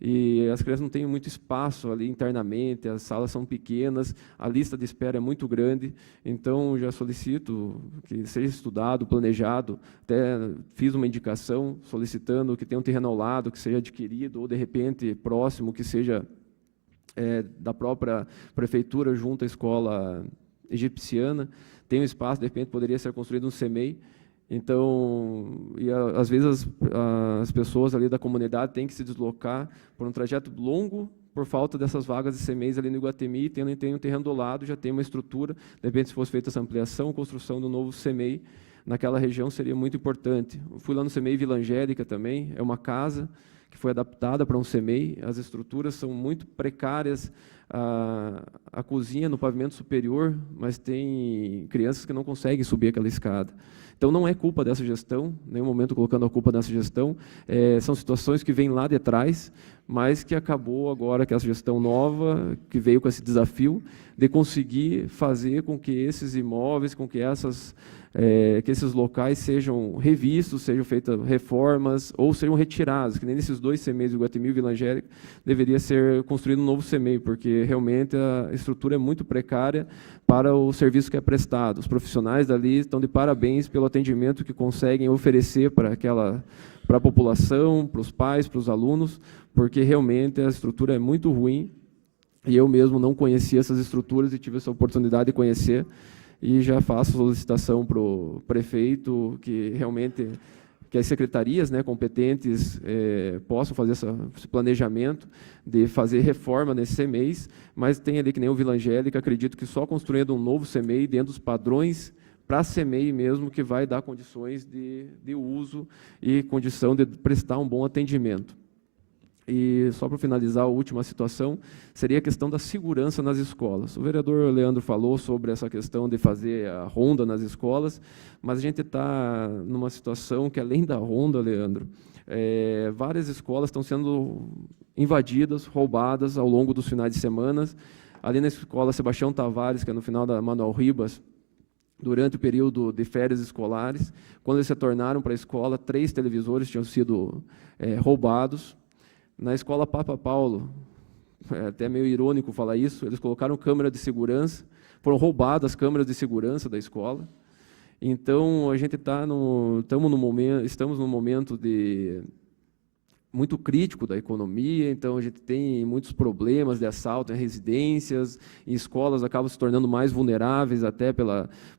e as crianças não têm muito espaço ali internamente, as salas são pequenas, a lista de espera é muito grande, então já solicito que seja estudado, planejado, até fiz uma indicação solicitando que tenha um terreno ao lado, que seja adquirido, ou de repente próximo, que seja da própria prefeitura junto à escola egipciana, tem um espaço, de repente poderia ser construído um CMEI. Então, às vezes as pessoas ali da comunidade têm que se deslocar por um trajeto longo por falta dessas vagas de CMEs ali no Iguatemi, tem um terreno do lado, já tem uma estrutura, de repente se fosse feita essa ampliação, construção do novo CMEI, naquela região seria muito importante. Eu fui lá no CMEI Vila Angélica também, é uma casa que foi adaptada para um CMEI, as estruturas são muito precárias, a cozinha no pavimento superior, mas tem crianças que não conseguem subir aquela escada. Então, não é culpa dessa gestão, em nenhum momento colocando a culpa dessa gestão, são situações que vêm lá de trás, mas que acabou agora que essa gestão nova, que veio com esse desafio de conseguir fazer com que esses imóveis, com que essas que esses locais sejam revistos, sejam feitas reformas ou sejam retirados, que nem nesses 2 CMEs, Iguatemi e Vila Angélica, deveria ser construído um novo CMEI, porque realmente a estrutura é muito precária para o serviço que é prestado. Os profissionais dali estão de parabéns pelo atendimento que conseguem oferecer para a população, para os pais, para os alunos, porque realmente a estrutura é muito ruim, e eu mesmo não conhecia essas estruturas e tive essa oportunidade de conhecer, e já faço solicitação para o prefeito que realmente que as secretarias, né, competentes possam fazer esse planejamento de fazer reforma nesse CMEIs, mas tem ali que nem o Vila Angélica, acredito que só construindo um novo CMEI dentro dos padrões para a CMEI mesmo que vai dar condições de uso e condição de prestar um bom atendimento. E só para finalizar, a última situação seria a questão da segurança nas escolas. O vereador Leandro falou sobre essa questão de fazer a ronda nas escolas, mas a gente está numa situação que, além da ronda, Leandro, várias escolas estão sendo invadidas, roubadas ao longo dos finais de semana. Ali na escola Sebastião Tavares, que é no final da Manuel Ribas, durante o período de férias escolares, quando eles retornaram para a escola, 3 televisores tinham sido roubados. Na escola Papa Paulo, é até meio irônico falar isso, eles colocaram câmera de segurança, foram roubadas as câmeras de segurança da escola. Então, a gente estamos num momento muito crítico da economia, então a gente tem muitos problemas de assalto em residências, em escolas acabam se tornando mais vulneráveis até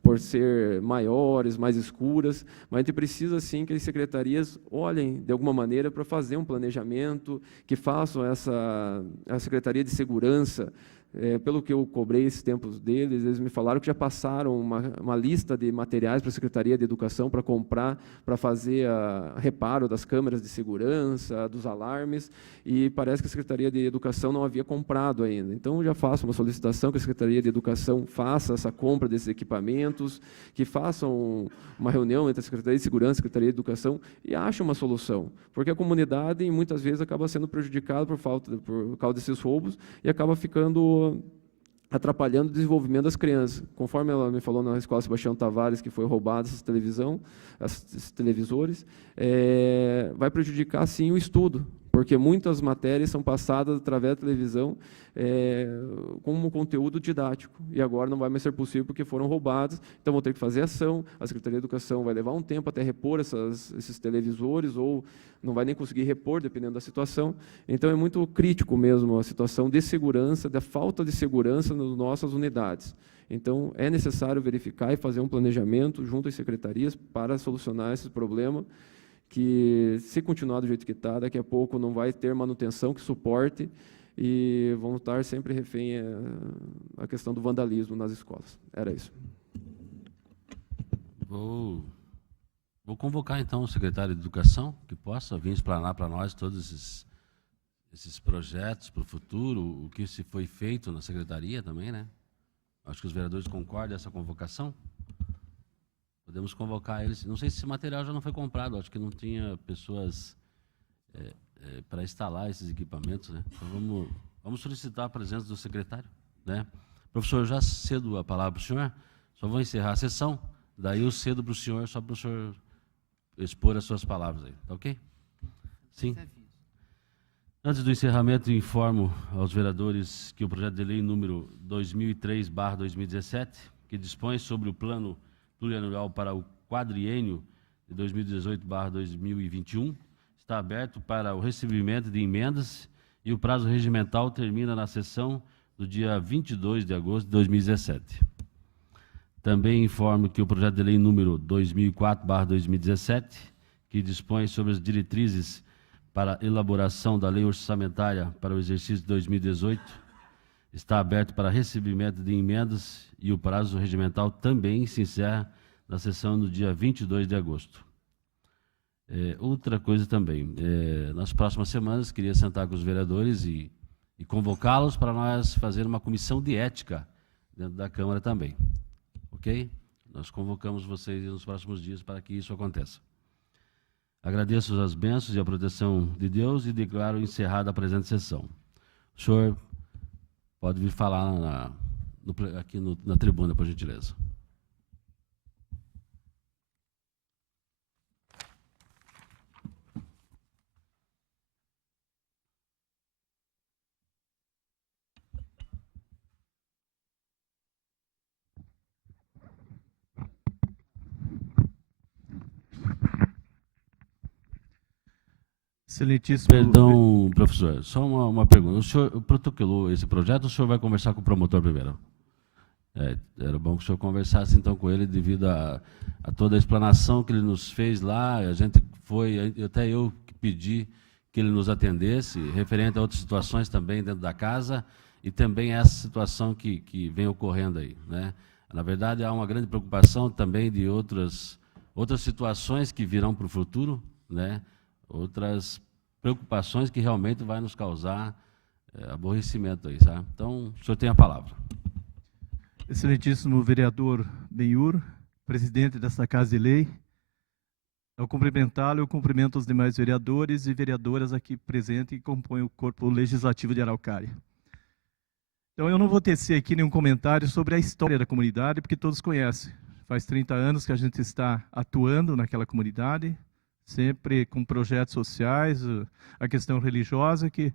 por ser maiores, mais escuras, mas a gente precisa sim que as secretarias olhem de alguma maneira para fazer um planejamento, que façam a Secretaria de Segurança. Pelo que eu cobrei esses tempos deles, eles me falaram que já passaram uma lista de materiais para a Secretaria de Educação para comprar, para fazer reparo das câmeras de segurança, dos alarmes, e parece que a Secretaria de Educação não havia comprado ainda. Então, já faço uma solicitação que a Secretaria de Educação faça essa compra desses equipamentos, que façam uma reunião entre a Secretaria de Segurança e a Secretaria de Educação e achem uma solução, porque a comunidade, muitas vezes, acaba sendo prejudicada por causa desses roubos e acaba atrapalhando o desenvolvimento das crianças. Conforme ela me falou na escola Sebastião Tavares, que foi roubada esses televisores, vai prejudicar, sim, o estudo, porque muitas matérias são passadas através da televisão como conteúdo didático, e agora não vai mais ser possível porque foram roubados, então vão ter que fazer ação, a Secretaria de Educação vai levar um tempo até repor esses televisores, ou não vai nem conseguir repor, dependendo da situação. Então, é muito crítico mesmo a situação de segurança, da falta de segurança nas nossas unidades. Então, é necessário verificar e fazer um planejamento junto às secretarias para solucionar esse problema, que, se continuar do jeito que está, daqui a pouco não vai ter manutenção que suporte e vão estar sempre refém a questão do vandalismo nas escolas. Era isso. Vou convocar, então, o secretário de Educação, que possa vir explanar para nós todos esses projetos para o futuro, o que se foi feito na secretaria também, né? Acho que os vereadores concordam com essa convocação. Podemos convocar eles. Não sei se esse material já não foi comprado, acho que não tinha pessoas para instalar esses equipamentos, né? Então, vamos solicitar a presença do secretário, né? Professor, já cedo a palavra para o senhor, só vou encerrar a sessão, daí eu cedo para o senhor, só para o senhor expor as suas palavras aí, tá ok? Sim. Antes do encerramento, informo aos vereadores que o projeto de lei número 2003/2017, que dispõe sobre o plano plurianual para o quadriênio de 2018/2021, está aberto para o recebimento de emendas e o prazo regimental termina na sessão do dia 22 de agosto de 2017. Também informo que o projeto de lei número 2004/2017, que dispõe sobre as diretrizes para a elaboração da lei orçamentária para o exercício de 2018, está aberto para recebimento de emendas e o prazo regimental também se encerra na sessão do dia 22 de agosto. Outra coisa também, nas próximas semanas, queria sentar com os vereadores e convocá-los para nós fazer uma comissão de ética dentro da Câmara também. Ok? Nós convocamos vocês nos próximos dias para que isso aconteça. Agradeço as bênçãos e a proteção de Deus e declaro encerrada a presente sessão. O senhor pode vir falar aqui na tribuna, por gentileza. Excelentíssimo. Perdão, professor, só uma pergunta. O senhor protocolou esse projeto ou o senhor vai conversar com o promotor primeiro? Era bom que o senhor conversasse então com ele devido a toda a explanação que ele nos fez lá. A gente foi, até eu que pedi que ele nos atendesse, referente a outras situações também dentro da casa e também essa situação que vem ocorrendo aí, né? Na verdade, há uma grande preocupação também de outras situações que virão para o futuro, né? Outras preocupações que realmente vai nos causar aborrecimento aí, sabe? Então, o senhor tem a palavra. Excelentíssimo vereador Benhur, presidente desta Casa de Lei, ao cumprimentá-lo, eu cumprimento os demais vereadores e vereadoras aqui presentes que compõem o Corpo Legislativo de Araucária. Então, eu não vou tecer aqui nenhum comentário sobre a história da comunidade, porque todos conhecem. Faz 30 anos que a gente está atuando naquela comunidade, sempre com projetos sociais, a questão religiosa, que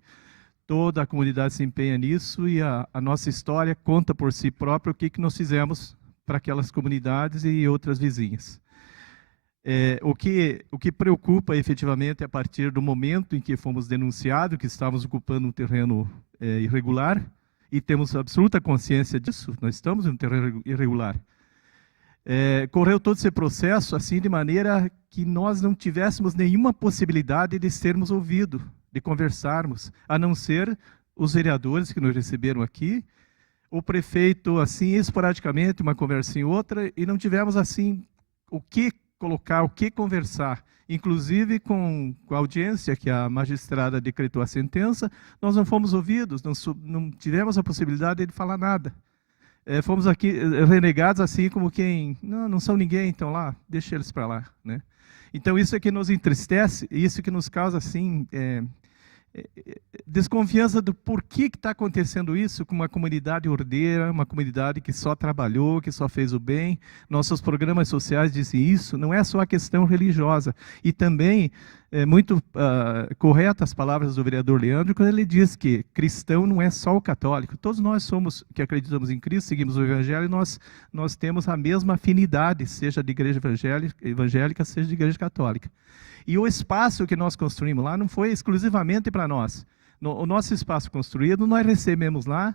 toda a comunidade se empenha nisso e a nossa história conta por si própria o que nós fizemos para aquelas comunidades e outras vizinhas. O que preocupa efetivamente a partir do momento em que fomos denunciados que estávamos ocupando um terreno irregular, e temos absoluta consciência disso, nós estamos em um terreno irregular. Correu todo esse processo assim de maneira que nós não tivéssemos nenhuma possibilidade de sermos ouvidos, de conversarmos, a não ser os vereadores que nos receberam aqui, o prefeito assim esporadicamente, uma conversa em outra, e não tivemos assim o que colocar, o que conversar. Inclusive com a audiência que a magistrada decretou a sentença, nós não fomos ouvidos, não tivemos a possibilidade de falar nada. Fomos aqui renegados assim como quem, não são ninguém, então lá, deixa eles para lá, né? Então isso é que nos entristece, isso que nos causa assim, desconfiança do porquê que está acontecendo isso com uma comunidade ordeira, uma comunidade que só trabalhou, que só fez o bem. Nossos programas sociais dizem isso, não é só a questão religiosa. E também é muito correta as palavras do vereador Leandro, quando ele diz que cristão não é só o católico. Todos nós somos, que acreditamos em Cristo, seguimos o Evangelho, e nós temos a mesma afinidade, seja de igreja evangélica, seja de igreja católica. E o espaço que nós construímos lá não foi exclusivamente para nós. O nosso espaço construído, nós recebemos lá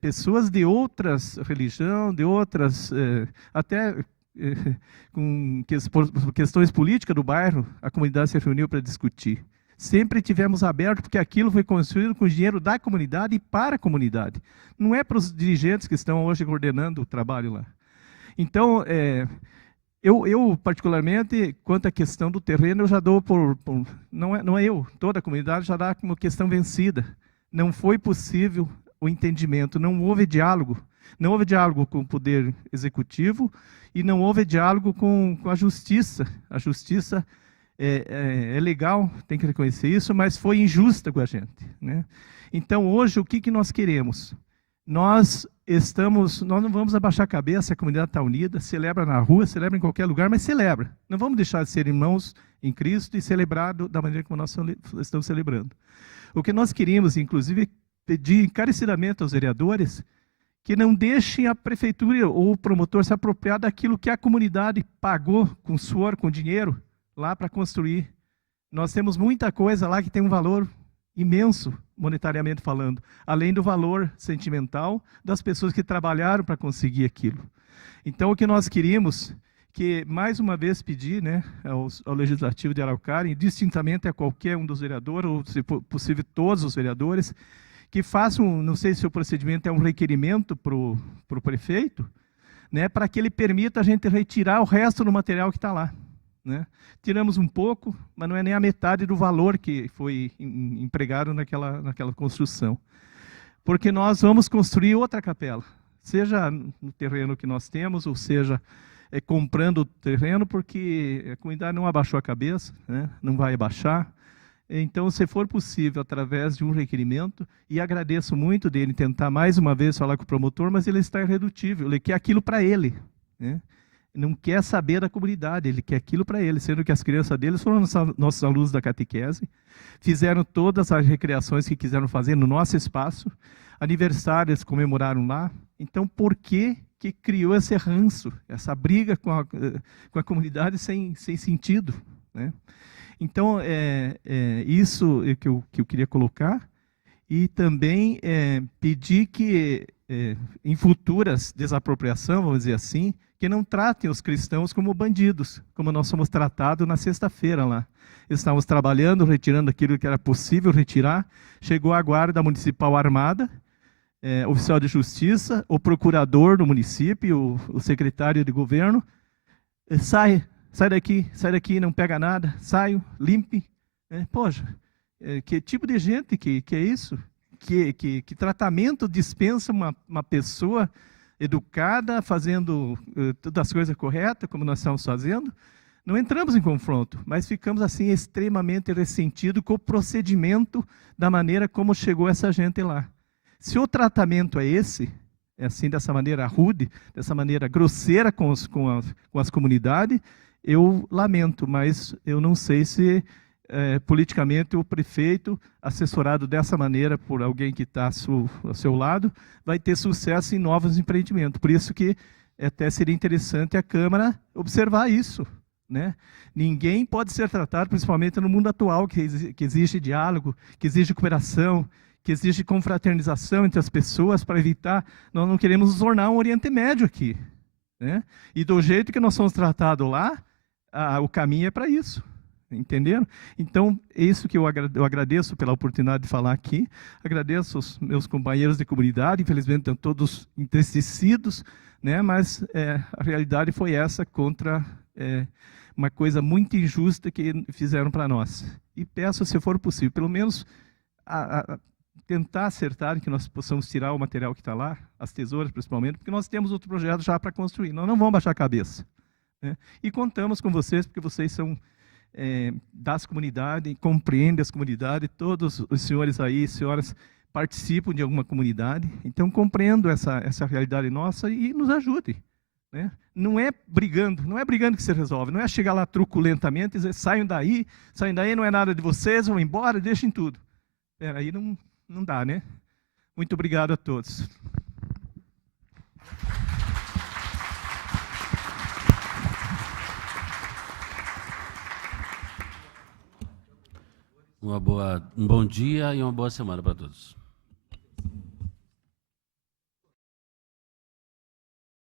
pessoas de outras religiões, de outras, até com questões políticas do bairro, a comunidade se reuniu para discutir. Sempre tivemos aberto, porque aquilo foi construído com dinheiro da comunidade e para a comunidade. Não é para os dirigentes que estão hoje coordenando o trabalho lá. Então, eu, particularmente, quanto à questão do terreno, eu já dou não é eu, toda a comunidade já dá como questão vencida. Não foi possível o entendimento, não houve diálogo. Não houve diálogo com o Poder Executivo e não houve diálogo com a Justiça. A Justiça é legal, tem que reconhecer isso, mas foi injusta com a gente, né? Então, hoje, o que nós queremos? Nós não vamos abaixar a cabeça, a comunidade está unida, celebra na rua, celebra em qualquer lugar, mas celebra. Não vamos deixar de ser irmãos em Cristo e celebrar da maneira como nós estamos celebrando. O que nós queríamos, inclusive, pedir encarecidamente aos vereadores que não deixem a prefeitura ou o promotor se apropriar daquilo que a comunidade pagou com suor, com dinheiro, lá para construir. Nós temos muita coisa lá que tem um valor imenso, monetariamente falando, além do valor sentimental das pessoas que trabalharam para conseguir aquilo. Então, o que nós queríamos, que mais uma vez pedir, né, ao Legislativo de Araucária, distintamente a qualquer um dos vereadores, ou se for possível todos os vereadores, que façam, não sei se o procedimento é um requerimento para o prefeito, né, para que ele permita a gente retirar o resto do material que está lá, né? Tiramos um pouco, mas não é nem a metade do valor que foi empregado naquela construção. Porque nós vamos construir outra capela, seja no terreno que nós temos, ou seja, comprando o terreno, porque a comunidade não abaixou a cabeça, né? Não vai abaixar. Então, se for possível, através de um requerimento, e agradeço muito dele tentar mais uma vez falar com o promotor, mas ele está irredutível, ele quer aquilo para ele, né? Não quer saber da comunidade, ele quer aquilo para ele, sendo que as crianças deles foram nossos alunos da catequese, fizeram todas as recreações que quiseram fazer no nosso espaço, aniversários comemoraram lá. Então, por que criou esse ranço, essa briga com a comunidade sem sentido, né? Então, isso é que eu queria colocar. E também pedir que, em futuras desapropriação, vamos dizer assim, que não tratem os cristãos como bandidos, como nós somos tratados na sexta-feira lá. Estávamos trabalhando, retirando aquilo que era possível retirar, chegou a guarda municipal armada, oficial de justiça, o procurador do município, o secretário de governo, sai daqui, não pega nada, saio, limpe. Poxa, que tipo de gente que é isso? Que tratamento dispensa uma pessoa educada, fazendo todas as coisas corretas, como nós estamos fazendo? Não entramos em confronto, mas ficamos assim extremamente ressentidos com o procedimento da maneira como chegou essa gente lá. Se o tratamento é esse, assim, dessa maneira rude, dessa maneira grosseira com as comunidades, eu lamento, mas eu não sei se politicamente o prefeito, assessorado dessa maneira por alguém que está ao seu lado, vai ter sucesso em novos empreendimentos. Por isso que até seria interessante a Câmara observar isso, né? Ninguém pode ser tratado, principalmente no mundo atual, que exige diálogo, que exige cooperação, que exige confraternização entre as pessoas para evitar... Nós não queremos nos tornar um Oriente Médio aqui, né? E do jeito que nós somos tratados lá, o caminho é para isso. Entenderam? Então, é isso que eu agradeço pela oportunidade de falar aqui. Agradeço aos meus companheiros de comunidade, infelizmente estão todos entristecidos, né? Mas a realidade foi essa contra uma coisa muito injusta que fizeram para nós. E peço, se for possível, pelo menos tentar acertar que nós possamos tirar o material que está lá, as tesouras principalmente, porque nós temos outro projeto já para construir. Nós não vamos baixar a cabeça, né? E contamos com vocês, porque vocês são... das comunidades, compreende as comunidades, todos os senhores aí, senhoras, participam de alguma comunidade, então compreendo essa realidade nossa e nos ajude, né? Não é brigando que se resolve, não é chegar lá truculentamente e dizer, saiam daí, não é nada de vocês, vão embora, deixem tudo. Aí não dá, né? Muito obrigado a todos. Um bom dia e uma boa semana para todos.